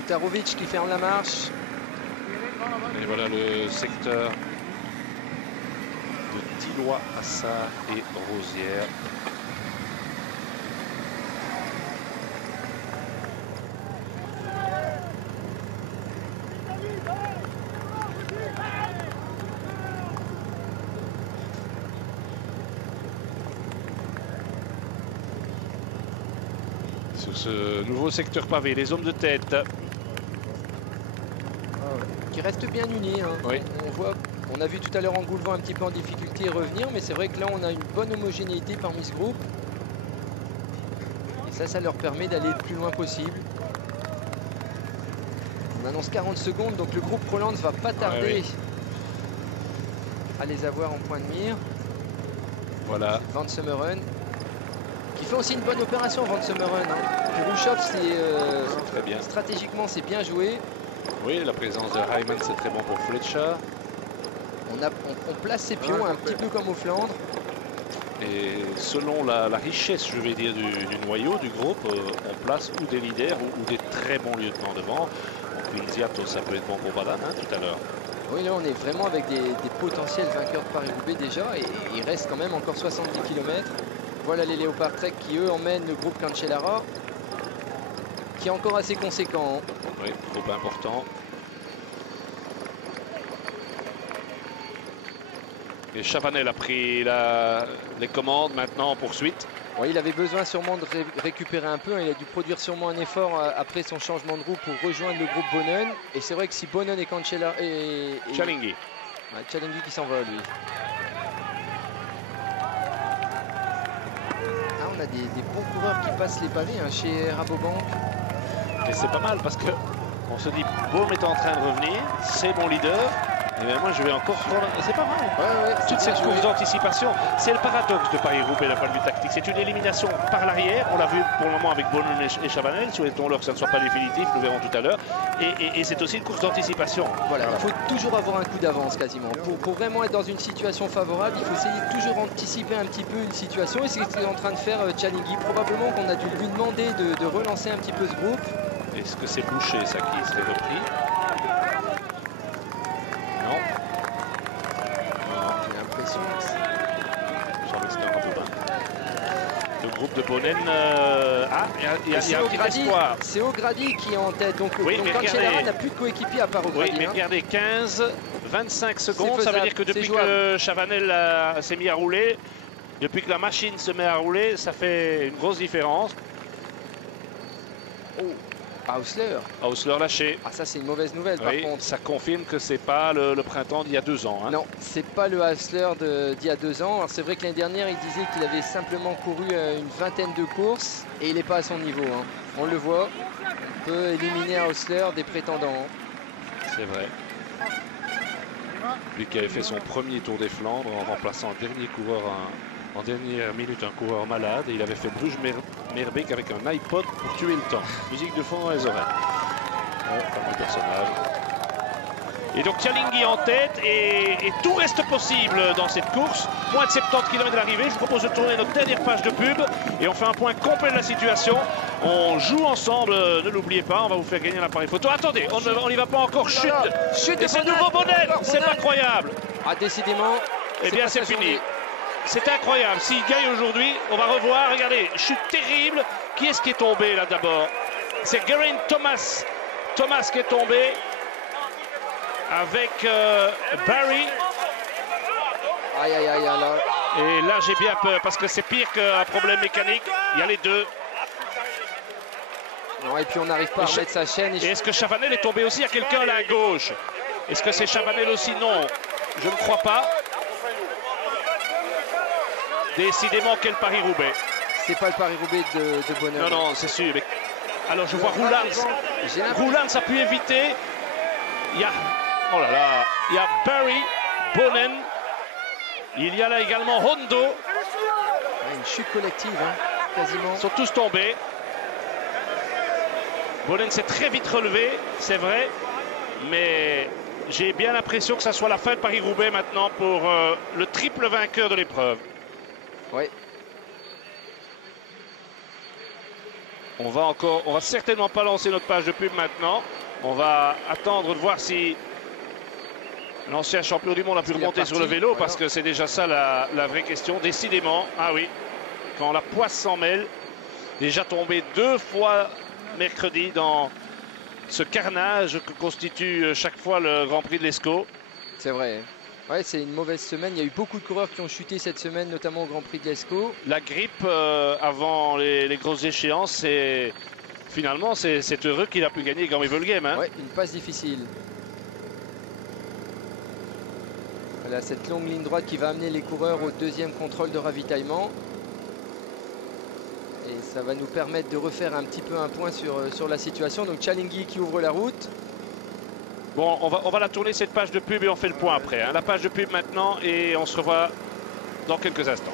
Utarovic qui ferme la marche. Et voilà le secteur de Tilloy, Assart et Rosières. Sur ce nouveau secteur pavé, les hommes de tête. Qui reste bien unis. Hein. Oui. On a vu tout à l'heure Engoulevent un petit peu en difficulté revenir, mais c'est vrai que là on a une bonne homogénéité parmi ce groupe. Et ça leur permet d'aller le plus loin possible. On annonce 40 secondes, donc le groupe Roland ne va pas tarder à les avoir en point de mire. Voilà. Van Summeren, qui fait aussi une bonne opération, Van Summeren. Hein. Pour Ushoff, c'est très bien. Stratégiquement, c'est bien joué. Oui, la présence de Hyman, c'est très bon pour Fletcher. On place ses pions un petit peu comme aux Flandres. Et selon la richesse, je vais dire, du noyau, du groupe, on place ou des leaders ou des très bons lieutenants devant. Quinziato, ça peut être bon pour Badan tout à l'heure. Oui, là on est vraiment avec des potentiels vainqueurs de Paris-Roubaix déjà. Et il reste quand même encore 70 km. Voilà les Léopard Trek qui eux emmènent le groupe Cancellara, qui est encore assez conséquent. Hein. Oui, groupe important. Et Chavanel a pris les commandes maintenant en poursuite. Oui, il avait besoin sûrement de récupérer un peu. Il a dû produire sûrement un effort après son changement de roue pour rejoindre le groupe Bonnen. Et c'est vrai que si Bonnen et Cancellara et Chalinghi. Ouais, Chalinghi qui s'en va lui. Ah, on a des bons coureurs qui passent les pavés hein, chez Rabobank. Et c'est pas mal parce que on se dit Baume est en train de revenir, c'est mon leader. Et bien moi je vais encore prendre. C'est pas mal. Ouais, toute cette course d'anticipation, c'est le paradoxe de Paris-Roubaix d'un point de vue tactique. C'est une élimination par l'arrière. On l'a vu pour le moment avec Bonnen et Chavanel. Souhaitons-leur que ça ne soit pas définitif, nous verrons tout à l'heure. Et c'est aussi une course d'anticipation. Voilà, il faut toujours avoir un coup d'avance quasiment. Pour vraiment être dans une situation favorable, il faut essayer de toujours anticiper un petit peu une situation. Et c'est ce qu'il est en train de faire Chalinghi. Probablement qu'on a dû lui demander de relancer un petit peu ce groupe. Est-ce que c'est Boucher, ça, qui serait repris? Non. J'ai l'impression que le groupe de Bonnen. Il y a un petit espoir. C'est O'Grady qui est en tête. Donc, oui, Cancellara n'a plus de coéquipier à part O'Grady. Oui, mais regardez, 15, 25 secondes. Faisable, ça veut dire que depuis que Chavanel s'est mis à rouler, depuis que la machine se met à rouler, ça fait une grosse différence. Oh. Hausler lâché. Ah, ça c'est une mauvaise nouvelle par contre. Ça confirme que c'est pas le printemps d'il y a 2 ans. Hein. Non, c'est pas le Hausler d'il y a 2 ans. C'est vrai que l'année dernière il disait qu'il avait simplement couru une vingtaine de courses et il n'est pas à son niveau. Hein. On le voit, on peut éliminer Hausler des prétendants. C'est vrai. Lui qui avait fait son premier Tour des Flandres en remplaçant un dernier coureur en dernière minute, un coureur malade, et il avait fait Bruges-Merbeek avec un iPod pour tuer le temps. Musique de fond dans les oreilles. Fameux personnage. Et donc Chalinghi en tête, et tout reste possible dans cette course. Moins de 70 km de l'arrivée. Je vous propose de tourner notre dernière page de pub et on fait un point complet de la situation. On joue ensemble, ne l'oubliez pas, on va vous faire gagner l'appareil photo. Attendez, on n'y va pas encore, chute. Et c'est nouveau Bonnen, c'est pas croyable. Ah, décidément. Eh bien c'est fini. C'est incroyable. S'il gagne aujourd'hui, on va revoir. Regardez, chute terrible. Qui est-ce qui est tombé là d'abord? C'est Geraint Thomas. Thomas qui est tombé avec Barry. Aïe, aïe, aïe, là. Et là, j'ai bien peur parce que c'est pire qu'un problème mécanique. Il y a les deux. Non, et puis on n'arrive pas à remettre sa chaîne. Et est-ce que Chavanel est tombé aussi? Il y a quelqu'un là à gauche. Est-ce que c'est Chavanel aussi? Non, je ne crois pas. Décidément, quel Paris-Roubaix. C'est pas le Paris-Roubaix de Bonheur. Non, non, c'est sûr. Mais... Alors, je vois Roulans. Roulans a pu éviter. Il y a... Oh là là. Il y a Barry, Bonnen. Il y a là également Hondo. Une chute collective, hein, quasiment. Ils sont tous tombés. Bonnen s'est très vite relevé, c'est vrai. Mais j'ai bien l'impression que ça soit la fin de Paris-Roubaix maintenant pour le triple vainqueur de l'épreuve. Oui. On va certainement pas lancer notre page de pub maintenant. On va attendre de voir si l'ancien champion du monde a pu remonter sur le vélo, parce que c'est déjà ça la vraie question. Décidément, ah oui, quand la poisse s'en mêle, déjà tombé 2 fois mercredi dans ce carnage que constitue chaque fois le Grand Prix de l'Escaut. C'est vrai. Ouais, c'est une mauvaise semaine. Il y a eu beaucoup de coureurs qui ont chuté cette semaine, notamment au Grand Prix de l'Escaut. La grippe avant les grosses échéances, finalement, c'est heureux qu'il a pu gagner Grand Evil Game. Hein. Ouais, une passe difficile. Voilà, cette longue ligne droite qui va amener les coureurs au deuxième contrôle de ravitaillement. Et ça va nous permettre de refaire un petit peu un point sur la situation. Donc Chalinghi qui ouvre la route. Bon, on va la tourner cette page de pub et on fait le point après. Hein. La page de pub maintenant et on se revoit dans quelques instants.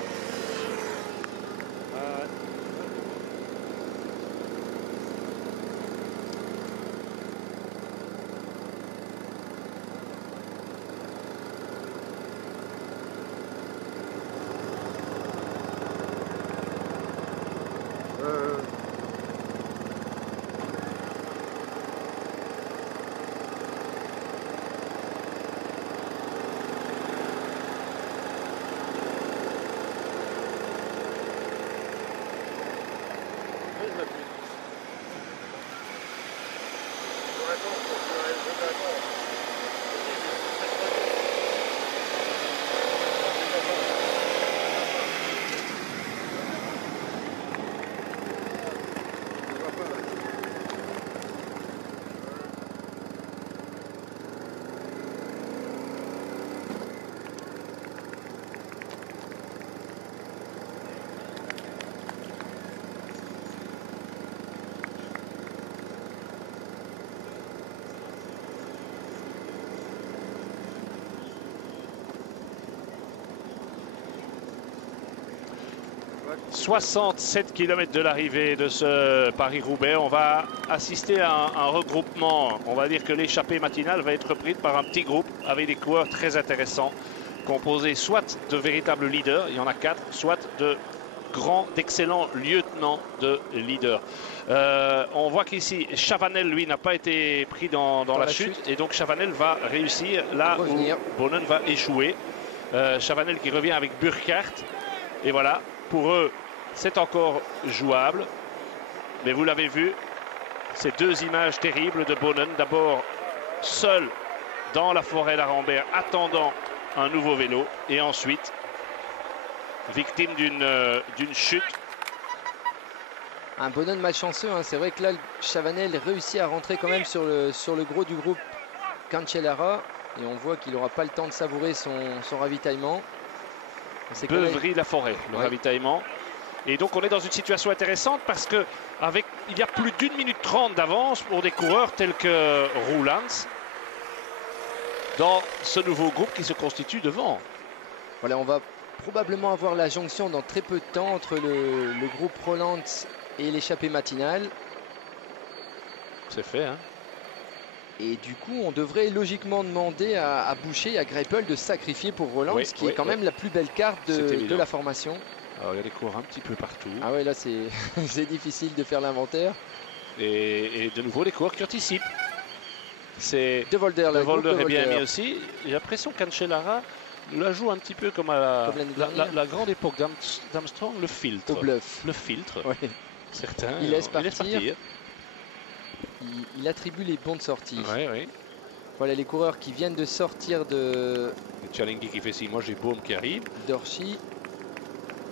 « 67 km de l'arrivée de ce Paris-Roubaix. On va assister à un regroupement. On va dire que l'échappée matinale va être prise par un petit groupe avec des coureurs très intéressants, composés soit de véritables leaders, il y en a 4, soit d'excellents lieutenants de leaders. On voit qu'ici, Chavanel, lui, n'a pas été pris dans la chute. Et donc Chavanel va réussir là où Boonen va échouer. Chavanel qui revient avec Burkhardt. Et voilà. Pour eux, c'est encore jouable. Mais vous l'avez vu, ces deux images terribles de Boonen. D'abord, seul dans la forêt d'Arambert, attendant un nouveau vélo. Et ensuite, victime d'une chute. Un Boonen malchanceux. Hein. C'est vrai que là, Chavanel réussit à rentrer quand même sur le gros du groupe Cancellara. Et on voit qu'il n'aura pas le temps de savourer son ravitaillement. Beuvry-la-Forêt, le ravitaillement. Et donc on est dans une situation intéressante parce que il y a plus d'1 minute 30 d'avance pour des coureurs tels que Roelands dans ce nouveau groupe qui se constitue devant. Voilà, on va probablement avoir la jonction dans très peu de temps entre le groupe Roelands et l'échappée matinale. C'est fait, hein. Et du coup, on devrait logiquement demander à Boucher et à Greipel de sacrifier pour Roelands, qui est quand même la plus belle carte de la formation. Alors, il y a des coureurs un petit peu partout. Ah ouais, là, c'est difficile de faire l'inventaire. Et de nouveau, les coureurs qui anticipent. De Volder est bien mis aussi. J'ai l'impression qu'Ancellara la joue un petit peu comme à la grande époque d'Armstrong, le filtre. Au bluff. Le filtre. Ouais. Certains, il laisse partir. Il attribue les bons de sortie. Oui. Voilà les coureurs qui viennent de sortir de... Chalinghi qui fait signe, moi j'ai Baume qui arrive. Dorchy.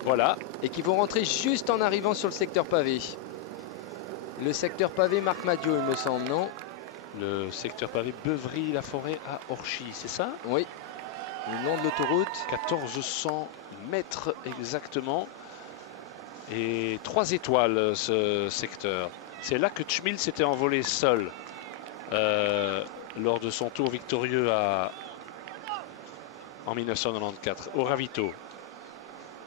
Voilà. Et qui vont rentrer juste en arrivant sur le secteur pavé. Le secteur pavé Marc Madiot, il me semble, non? Le secteur pavé Beuvry-la-Forêt à Orchy, c'est ça? Oui. Le long de l'autoroute. 1400 mètres exactement. Et 3 étoiles ce secteur. C'est là que Tschmil s'était envolé seul lors de son tour victorieux en 1994 au ravito.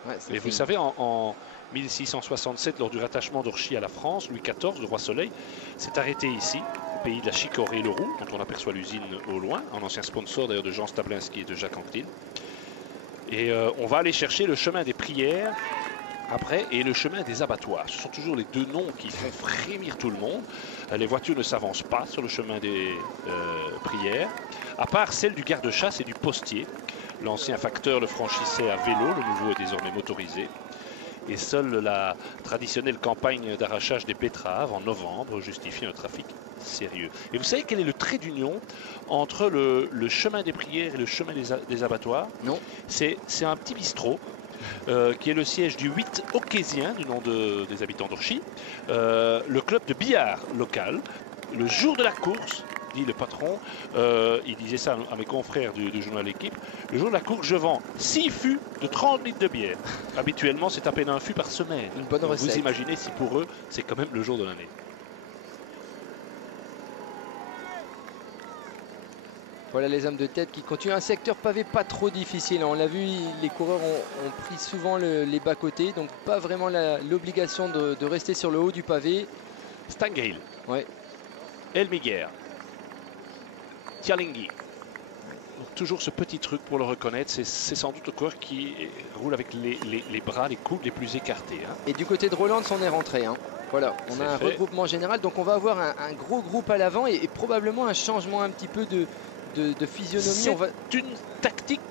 Ouais, et vous savez, en 1667, lors du rattachement d'Orchy à la France, Louis XIV, le roi Soleil, s'est arrêté ici, au pays de la Chicorée-le-Roux, dont on aperçoit l'usine au loin, un ancien sponsor d'ailleurs de Jean Stablinski et de Jacques Anquetil. Et on va aller chercher le chemin des prières après et le chemin des abattoirs. Ce sont toujours les deux noms qui font frémir tout le monde. Les voitures ne s'avancent pas sur le chemin des prières, à part celle du garde-chasse et du postier. L'ancien facteur le franchissait à vélo, le nouveau est désormais motorisé. et seule la traditionnelle campagne d'arrachage des betteraves en novembre justifie un trafic sérieux. Et vous savez quel est le trait d'union entre le chemin des prières et le chemin des abattoirs? Non. C'est un petit bistrot qui est le siège du 8 Océsien, du nom des habitants d'Orchy, le club de billard local. Le jour de la course, dit le patron, il disait ça à mes confrères du journal L'équipe, le jour de la course, je vends 6 fûts de 30 litres de bière. Habituellement, c'est à peine un fût par semaine. Une bonne recette. Vous imaginez si pour eux, c'est quand même le jour de l'année. Voilà les hommes de tête qui continuent. Un secteur pavé pas trop difficile. On l'a vu, les coureurs ont pris souvent les bas-côtés. Donc pas vraiment l'obligation de rester sur le haut du pavé. Stangale. Ouais. Elmiger. Tialinghi. Toujours ce petit truc pour le reconnaître. C'est sans doute le coureur qui roule avec les bras, les coudes les plus écartés. Hein. Et du côté de Roland, on est rentré. Hein. Voilà, on a un regroupement général. Donc on va avoir un gros groupe à l'avant et probablement un changement un petit peu de physionomie. C'est une tactique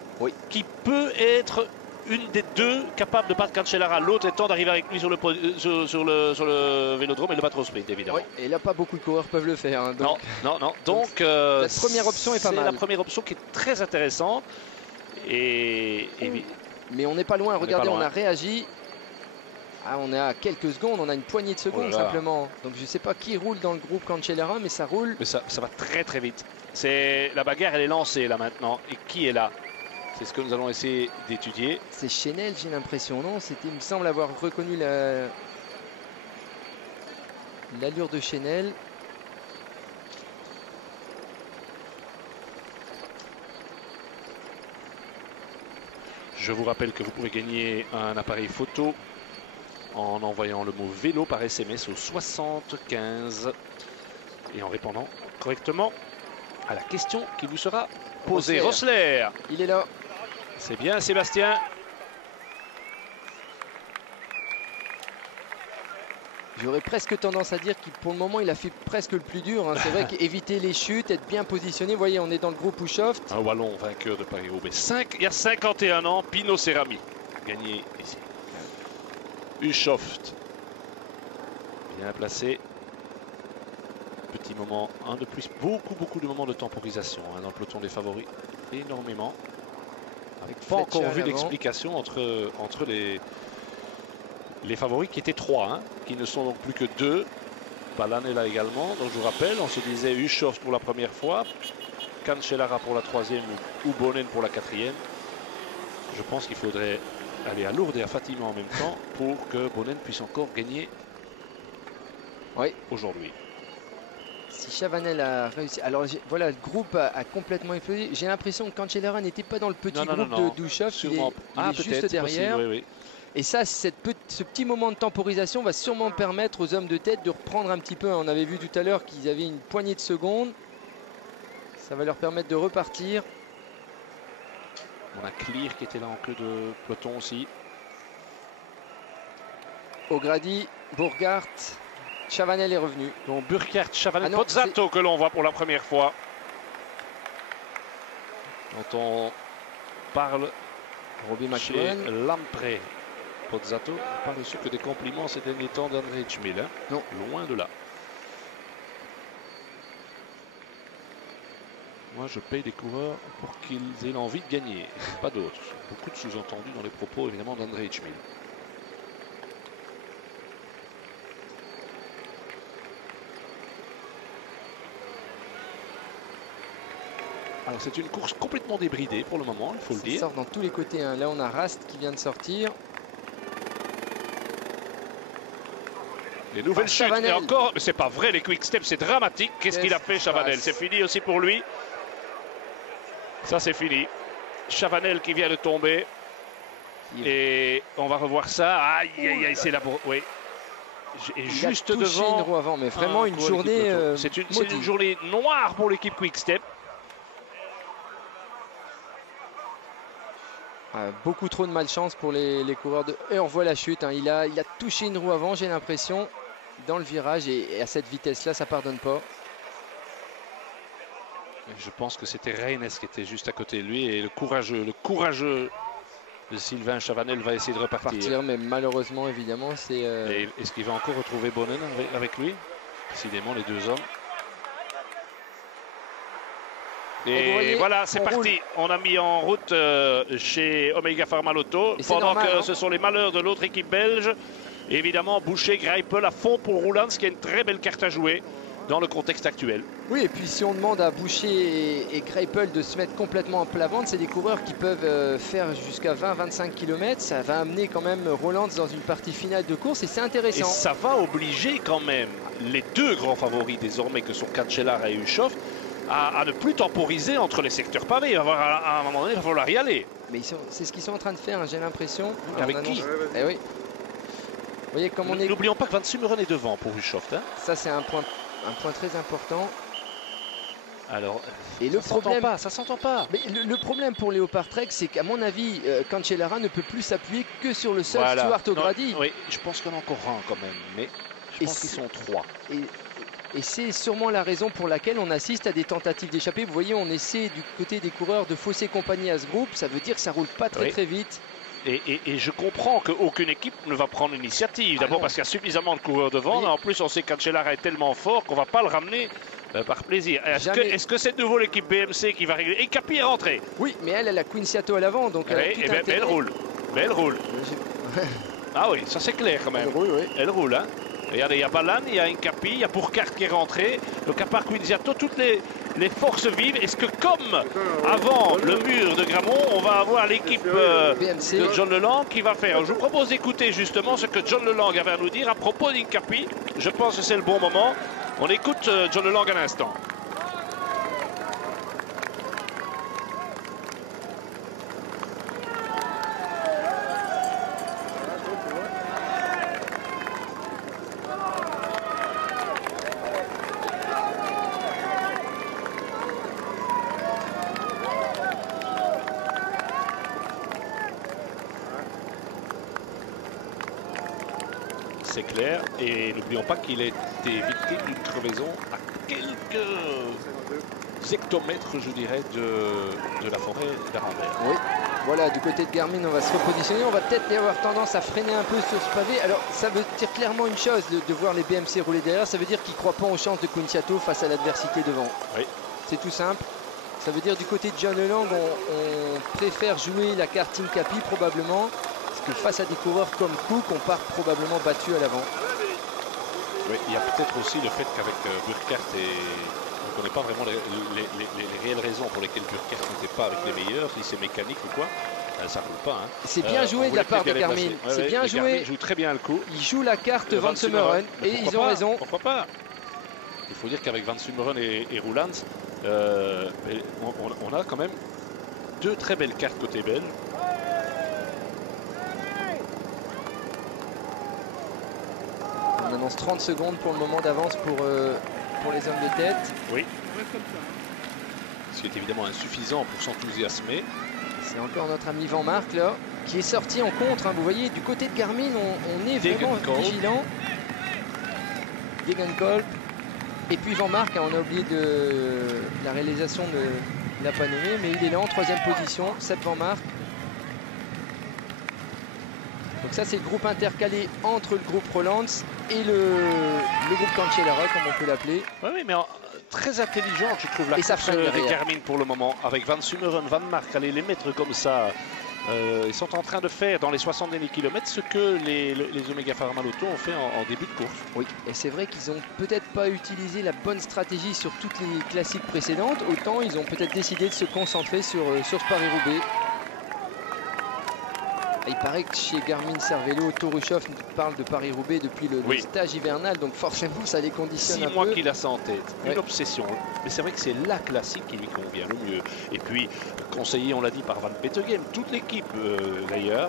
qui peut être une des deux capable de battre Cancellara, l'autre étant d'arriver avec lui sur le vélodrome et le battre au sprint, évidemment. Oui, et là, pas beaucoup de coureurs peuvent le faire. Hein, donc... Non. Donc, la première option est pas mal. C'est la première option qui est très intéressante. Mais on n'est pas loin. Regardez, on a réagi. Ah, on est à quelques secondes, on a une poignée de secondes simplement. Donc je ne sais pas qui roule dans le groupe Cancellara, mais ça roule. Mais ça va très très vite. La bagarre, elle est lancée là maintenant. Et qui est là? C'est ce que nous allons essayer d'étudier. C'est Chenel, j'ai l'impression, non? Il me semble avoir reconnu l'allure de Chenel. Je vous rappelle que vous pouvez gagner un appareil photo en envoyant le mot vélo par SMS au 75 et en répondant correctement à la question qui vous sera posée. Rosler, il est là. C'est bien Sébastien. J'aurais presque tendance à dire que pour le moment il a fait presque le plus dur. Hein. C'est vrai qu'éviter les chutes, être bien positionné. Vous voyez, on est dans le groupe Ushoft. Un Wallon vainqueur de Paris-Roubaix. Il y a 51 ans, Pino Cerami. Gagné ici. Ushoft. Bien placé. Petit moment, un de plus. Beaucoup de moments de temporisation hein, dans le peloton des favoris. Énormément. Avec pas encore vu d'explication entre les favoris qui étaient 3, hein, qui ne sont donc plus que 2. Palan est là également. Donc je vous rappelle, on se disait Ushoft pour la première fois, Cancellara pour la 3e ou Bonen pour la 4e. Je pense qu'il faudrait aller à Lourdes et à Fatima en même temps pour que Bonen puisse encore gagner aujourd'hui. Si Chavanel a réussi. Alors voilà, le groupe a complètement explosé. J'ai l'impression que Cancellara n'était pas dans le petit groupe d'Ushoft. Il est juste derrière. Possible, oui. Et ça, ce petit moment de temporisation va sûrement permettre aux hommes de tête de reprendre un petit peu. On avait vu tout à l'heure qu'ils avaient une poignée de secondes. Ça va leur permettre de repartir. On a Clear qui était là en queue de peloton aussi. O'Grady, Bourgart, Chavanel est revenu. Donc Burkhardt, Chavanel, Pozzato que l'on voit pour la première fois. Dont on parle chez Lampre. Pozzato n'a pas reçu que des compliments ces derniers temps d'André Tchmil. Hein. Non. Loin de là. Moi, je paye des coureurs pour qu'ils aient l'envie de gagner. Pas d'autres. Beaucoup de sous-entendus dans les propos, évidemment, d'André Tchmil. Alors, c'est une course complètement débridée pour le moment, il faut le dire. Ça sort dans tous les côtés. Hein. Là, on a Rast qui vient de sortir. Les nouvelles chutes, et encore, mais c'est pas vrai, les quick steps, c'est dramatique. Qu'est-ce qu'il a fait, Chavanel? C'est fini aussi pour lui. Ça, c'est fini. Chavanel qui vient de tomber. Et on va revoir ça. Aïe, aïe, aïe, c'est la... Oui. Et juste devant... une roue avant, mais vraiment une journée... c'est une journée noire pour l'équipe quick step. Beaucoup trop de malchance pour les coureurs de... Et on voit la chute, hein. il a touché une roue avant, j'ai l'impression, dans le virage, et à cette vitesse-là, ça pardonne pas. Je pense que c'était Reines qui était juste à côté de lui, et le courageux Sylvain Chavanel va essayer de repartir. Mais malheureusement, évidemment, c'est... Est-ce qu'il va encore retrouver Bonnen avec lui? Décidément, les deux hommes. Et voyez, voilà, c'est parti. Roule. On a mis en route chez Omega Pharma Lotto. Pendant normal, que ce sont les malheurs de l'autre équipe belge. Et évidemment, Boucher, Greipel à fond pour Rouland, ce qui est une très belle carte à jouer dans le contexte actuel. Oui, et puis si on demande à Boucher et Greipel de se mettre complètement en plat-ventre, c'est des coureurs qui peuvent faire jusqu'à 20-25 km. Ça va amener quand même Rouland dans une partie finale de course et c'est intéressant. Et ça va obliger quand même les deux grands favoris désormais que sont Cancellara et Ushoff à ne plus temporiser entre les secteurs pavés. À un moment donné, il va falloir y aller. Mais c'est ce qu'ils sont en train de faire, hein, j'ai l'impression. Avec qui? Eh oui. Vous voyez comment on est... N'oublions pas que Van Sumeren est devant pour Ushoff. Hein. Ça, c'est un point très important. Alors, et le problème, ça s'entend pas. Mais le problème pour Léopard Trek, c'est qu'à mon avis, Cancellara ne peut plus s'appuyer que sur le seul Stuart O'Grady. Oui, je pense qu'il y en a encore un quand même, mais je pense qu'ils sont trois. Et c'est sûrement la raison pour laquelle on assiste à des tentatives d'échapper. Vous voyez, on essaie du côté des coureurs de fausser compagnie à ce groupe. Ça veut dire que ça roule pas très vite. Et je comprends qu'aucune équipe ne va prendre l'initiative. D'abord parce qu'il y a suffisamment de coureurs devant. Oui. En plus, on sait que Cancellara est tellement fort qu'on ne va pas le ramener par plaisir. Est-ce que c'est de nouveau l'équipe BMC qui va régler? Et Capi est rentrée. Oui, mais elle a Quinciato à l'avant. Donc elle roule. Mais elle roule. Ah oui, ça c'est clair quand même. Elle roule, oui. Elle roule, hein. Regardez, il y a Balan, il y a Incapi, il y a Burkhardt qui est rentré. Donc à part Quinziato, toutes les forces vivent. Est-ce que comme avant le mur de Gramont, on va avoir l'équipe de John Lelang qui va faire? Je vous propose d'écouter justement ce que John Lelang avait à nous dire à propos d'Incapi. Je pense que c'est le bon moment. On écoute John Lelang à l'instant. C'est clair, et n'oublions pas qu'il a été victime d'une crevaison à quelques hectomètres, je dirais, de la forêt d'Arambert. Oui, voilà, du côté de Garmin, on va se repositionner. On va peut-être avoir tendance à freiner un peu sur ce pavé. Alors, ça veut dire clairement une chose de voir les BMC rouler derrière. Ça veut dire qu'ils ne croient pas aux chances de Quinciato face à l'adversité devant. Oui. C'est tout simple. Ça veut dire du côté de John Lelang, on préfère jouer la carte Incapi probablement. Face à des coureurs comme Cook, on part probablement battu à l'avant. Oui, il y a peut-être aussi le fait qu'avec Burkhardt, on ne connaît pas vraiment les réelles raisons pour lesquelles Burkhardt n'était pas avec les meilleurs, si c'est mécanique ou quoi, ça ne roule pas. Hein. C'est bien joué de la part de Garmin. C'est bien joué. Garmin joue très bien le coup. Il joue la carte Van Sumeren et ils ont raison. Pourquoi pas? Il faut dire qu'avec Van Sumeren et Rouland, on a quand même deux très belles cartes côté belge. On annonce 30 secondes pour le moment d'avance pour les hommes de tête. Oui. Ce qui est évidemment insuffisant pour s'enthousiasmer. C'est encore notre ami Van Mark là, qui est sorti en contre. Hein. Vous voyez, du côté de Garmin, on est vraiment vigilant. Degenkolb. Et puis Van Mark, hein, on a oublié la réalisation de la Panamé, mais il est là en 3e position, Sepp Van Mark. Donc ça c'est le groupe intercalé entre le groupe Rolands et le groupe Cancellara, comme on peut l'appeler. Oui, mais très intelligente, je trouve, la course de Garmin pour le moment. Avec Van Sumeren, Van Mark, aller les mettre comme ça. Ils sont en train de faire dans les 60 derniers kilomètres ce que les Omega Pharma Lotto ont fait en début de course. Oui, et c'est vrai qu'ils n'ont peut-être pas utilisé la bonne stratégie sur toutes les classiques précédentes. Autant ils ont peut-être décidé de se concentrer sur ce Paris-Roubaix. Il paraît que chez Garmin Cervélo, Torushoff parle de Paris-Roubaix depuis le stage hivernal, donc forcément ça les conditionne 6 un peu. 6 mois qu'il a ça en tête, une obsession. Mais c'est vrai que c'est la classique qui lui convient le mieux. Et puis, conseillé, on l'a dit, par Van Petegem, toute l'équipe d'ailleurs.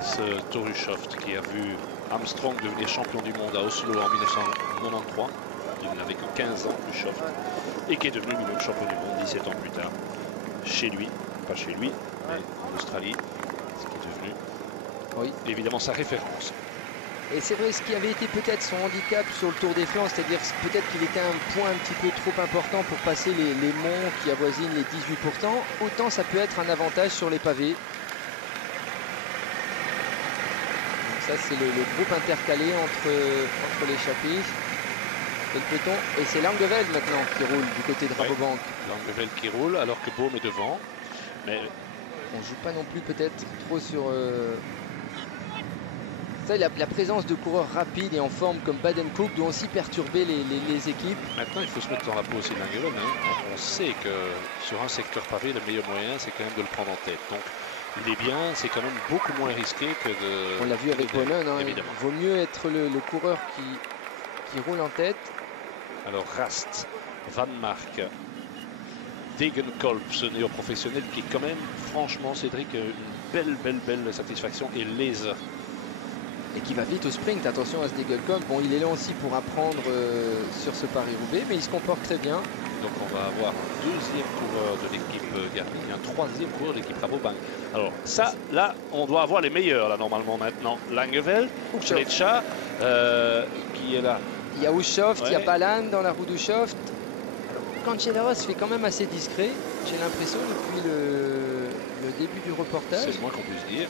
Ce Torushoff qui a vu Armstrong devenir champion du monde à Oslo en 1993. Il n'avait que 15 ans, Ushoff, et qui est devenu lui-même champion du monde 17 ans plus tard. Chez lui, pas chez lui, mais en Australie. Oui. Évidemment sa référence. Et c'est vrai, ce qui avait été peut-être son handicap sur le Tour des Flandres, c'est-à-dire peut-être qu'il était un point un petit peu trop important pour passer les monts qui avoisinent les 18%, autant ça peut être un avantage sur les pavés. ça c'est le groupe intercalé entre l'échappée et le peloton. Et c'est Langeveld maintenant qui roule du côté de Rabobank. Langeveld qui roule alors que Bohm est devant. Mais on joue pas non plus peut-être trop sur... Ça, la présence de coureurs rapides et en forme comme Baden-Cook doit aussi perturber les équipes. Maintenant, il faut se mettre dans la peau aussi de Langeveld. Hein. On sait que sur un secteur pavé, le meilleur moyen, c'est quand même de le prendre en tête. Donc, il est bien, c'est quand même beaucoup moins risqué que de... On l'a vu avec Bonnen, hein, évidemment. Il vaut mieux être le coureur qui roule en tête. Alors, Rast, Van Mark, Degenkolb, ce néo-professionnel qui est quand même, franchement, Cédric, une belle satisfaction. Et Laser. Et qui va vite au sprint, attention à ce Degenkolb. Bon, il est là aussi pour apprendre sur ce Paris-Roubaix, mais il se comporte très bien. Donc on va avoir un deuxième coureur de l'équipe Garmin et un troisième coureur de l'équipe Rabobank. Alors ça, là, on doit avoir les meilleurs, là, normalement, maintenant. Langeveld, Fletcher, qui est là. Il y a Ushoft, ouais. Il y a Balan dans la roue d'Ushoft. Cancellara se fait quand même assez discret, j'ai l'impression, depuis le début du reportage. C'est le moins qu'on puisse dire.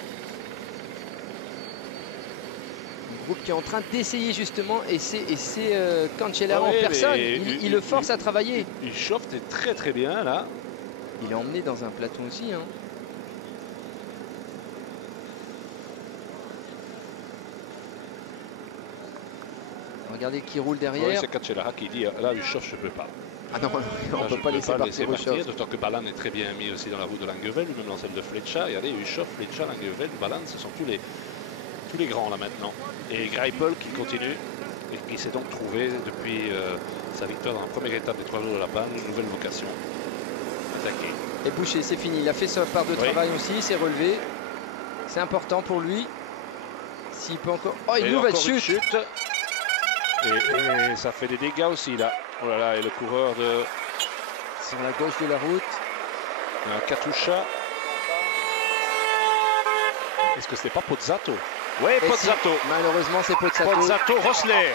Un groupe qui est en train d'essayer justement, et c'est Cancellara en personne. Il le force à travailler. Ushoft est très bien là. Il est emmené dans un plateau aussi. Hein. Regardez qui roule derrière. Ouais, c'est Cancellara qui dit là, Ushoft, je ne peux pas. Ah non, on ne peut pas laisser partir Ushoft. D'autant que Balan est très bien mis aussi dans la roue de Langeveld, même dans celle de Fletcher. Regardez, Ushoft, Fletcher, Langeveld, Balan, ce sont tous les grands là maintenant. Et Greipel qui continue et qui s'est donc trouvé depuis sa victoire dans la première étape des 3 jours de la Panne, une nouvelle vocation. Attaquer. Et Boucher, c'est fini. Il a fait sa part de travail aussi, il s'est relevé. C'est important pour lui. S'il peut encore. Oh, une nouvelle chute. Et ça fait des dégâts aussi là. Oh là là, et le coureur de. Sur la gauche de la route. Katusha. Est-ce que c'était pas Pozzato? Oui, Pozzato. Si, malheureusement, c'est Pozzato. Pozzato, Rosler.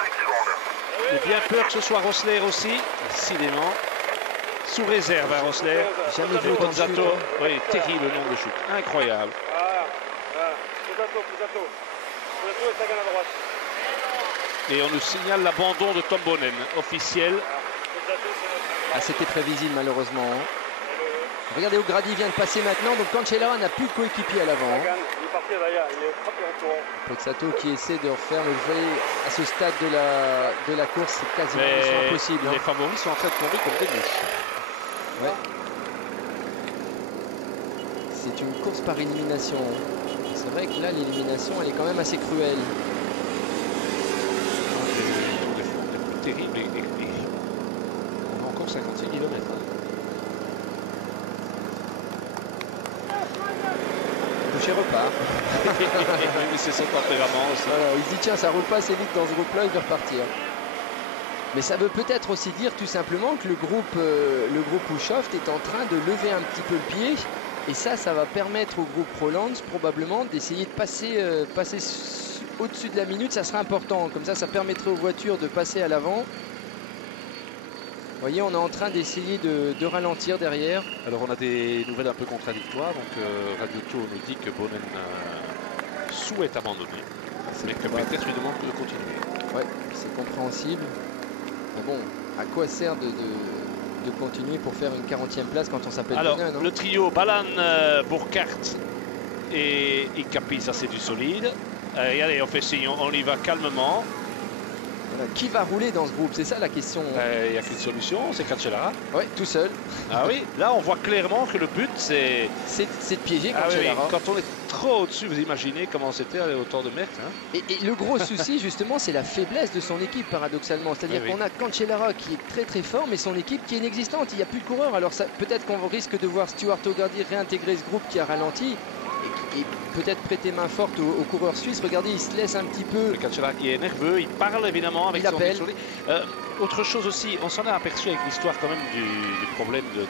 J'ai bien peur que ce soit Rosler aussi. Décidément. Sous réserve, hein, Rosler. Jamais vu Pozzato. Chute, hein. Oui, terrible nombre de chutes. Incroyable. Pozzato est à droite. Et on nous signale l'abandon de Tom Bonnen, officiel. Ah, c'était prévisible malheureusement. Hein. Regardez où Grady vient de passer maintenant. Donc Cancellara n'a plus de coéquipier à l'avant. Hein. Il est parti derrière, il est frappé en courant. Pozzato qui essaie de refaire, mais vous voyez, à ce stade de la course, c'est quasiment impossible. Les favoris sont en train de tomber comme des mouches. Ouais. C'est une course par élimination. C'est vrai que là, l'élimination, elle est quand même assez cruelle. Terrible. On a encore 56 km. Boucher repart. Mais c'est son tempérament aussi. Voilà, il dit tiens, ça roule pas assez vite dans ce groupe-là, il veut repartir. Mais ça veut peut-être aussi dire tout simplement que le groupe Ushoft est en train de lever un petit peu le pied. Et ça va permettre au groupe Roland probablement d'essayer de passer au-dessus de la minute. Ça sera important. Comme ça permettrait aux voitures de passer à l'avant. Vous voyez, on est en train d'essayer de ralentir derrière. Alors on a des nouvelles un peu contradictoires. Donc Radio Tour nous dit que Bonnen souhaite abandonner. Mais que peut-être lui demande de continuer. Ouais, c'est compréhensible. Mais bon, à quoi sert de continuer pour faire une 40e place quand on s'appelle Alors, Bonnen, hein. le trio Balan, Burkhardt et Capi, ça c'est du solide. Regardez, on fait signe, on y va calmement. Voilà. Qui va rouler dans ce groupe? C'est ça la question. Il n'y a qu'une solution, c'est Cancellara. Oui, tout seul. Ah oui, là on voit clairement que le but c'est de piéger Cancellara. Oui, quand on est trop au-dessus, vous imaginez comment c'était au Tour de Merckx. Hein. Et le gros souci justement, c'est la faiblesse de son équipe paradoxalement. C'est-à-dire qu'on a Cancellara qui est très fort, mais son équipe qui est inexistante. Il n'y a plus de coureurs. Alors peut-être qu'on risque de voir Stuart O'Grady réintégrer ce groupe qui a ralenti. Et peut-être prêter main forte aux coureurs suisses. Regardez, il se laisse un petit peu. Le Cancellara qui est nerveux, il parle évidemment avec son appel. Autre chose aussi, on s'en est aperçu avec l'histoire quand même du problème de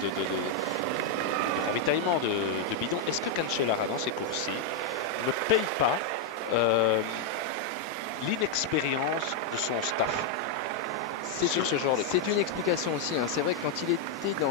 ravitaillement de bidon. Est-ce que Cancellara dans ces courses-ci ne paye pas l'inexpérience de son staff sur ce genre de course? C'est une explication aussi. Hein. C'est vrai que quand il était dans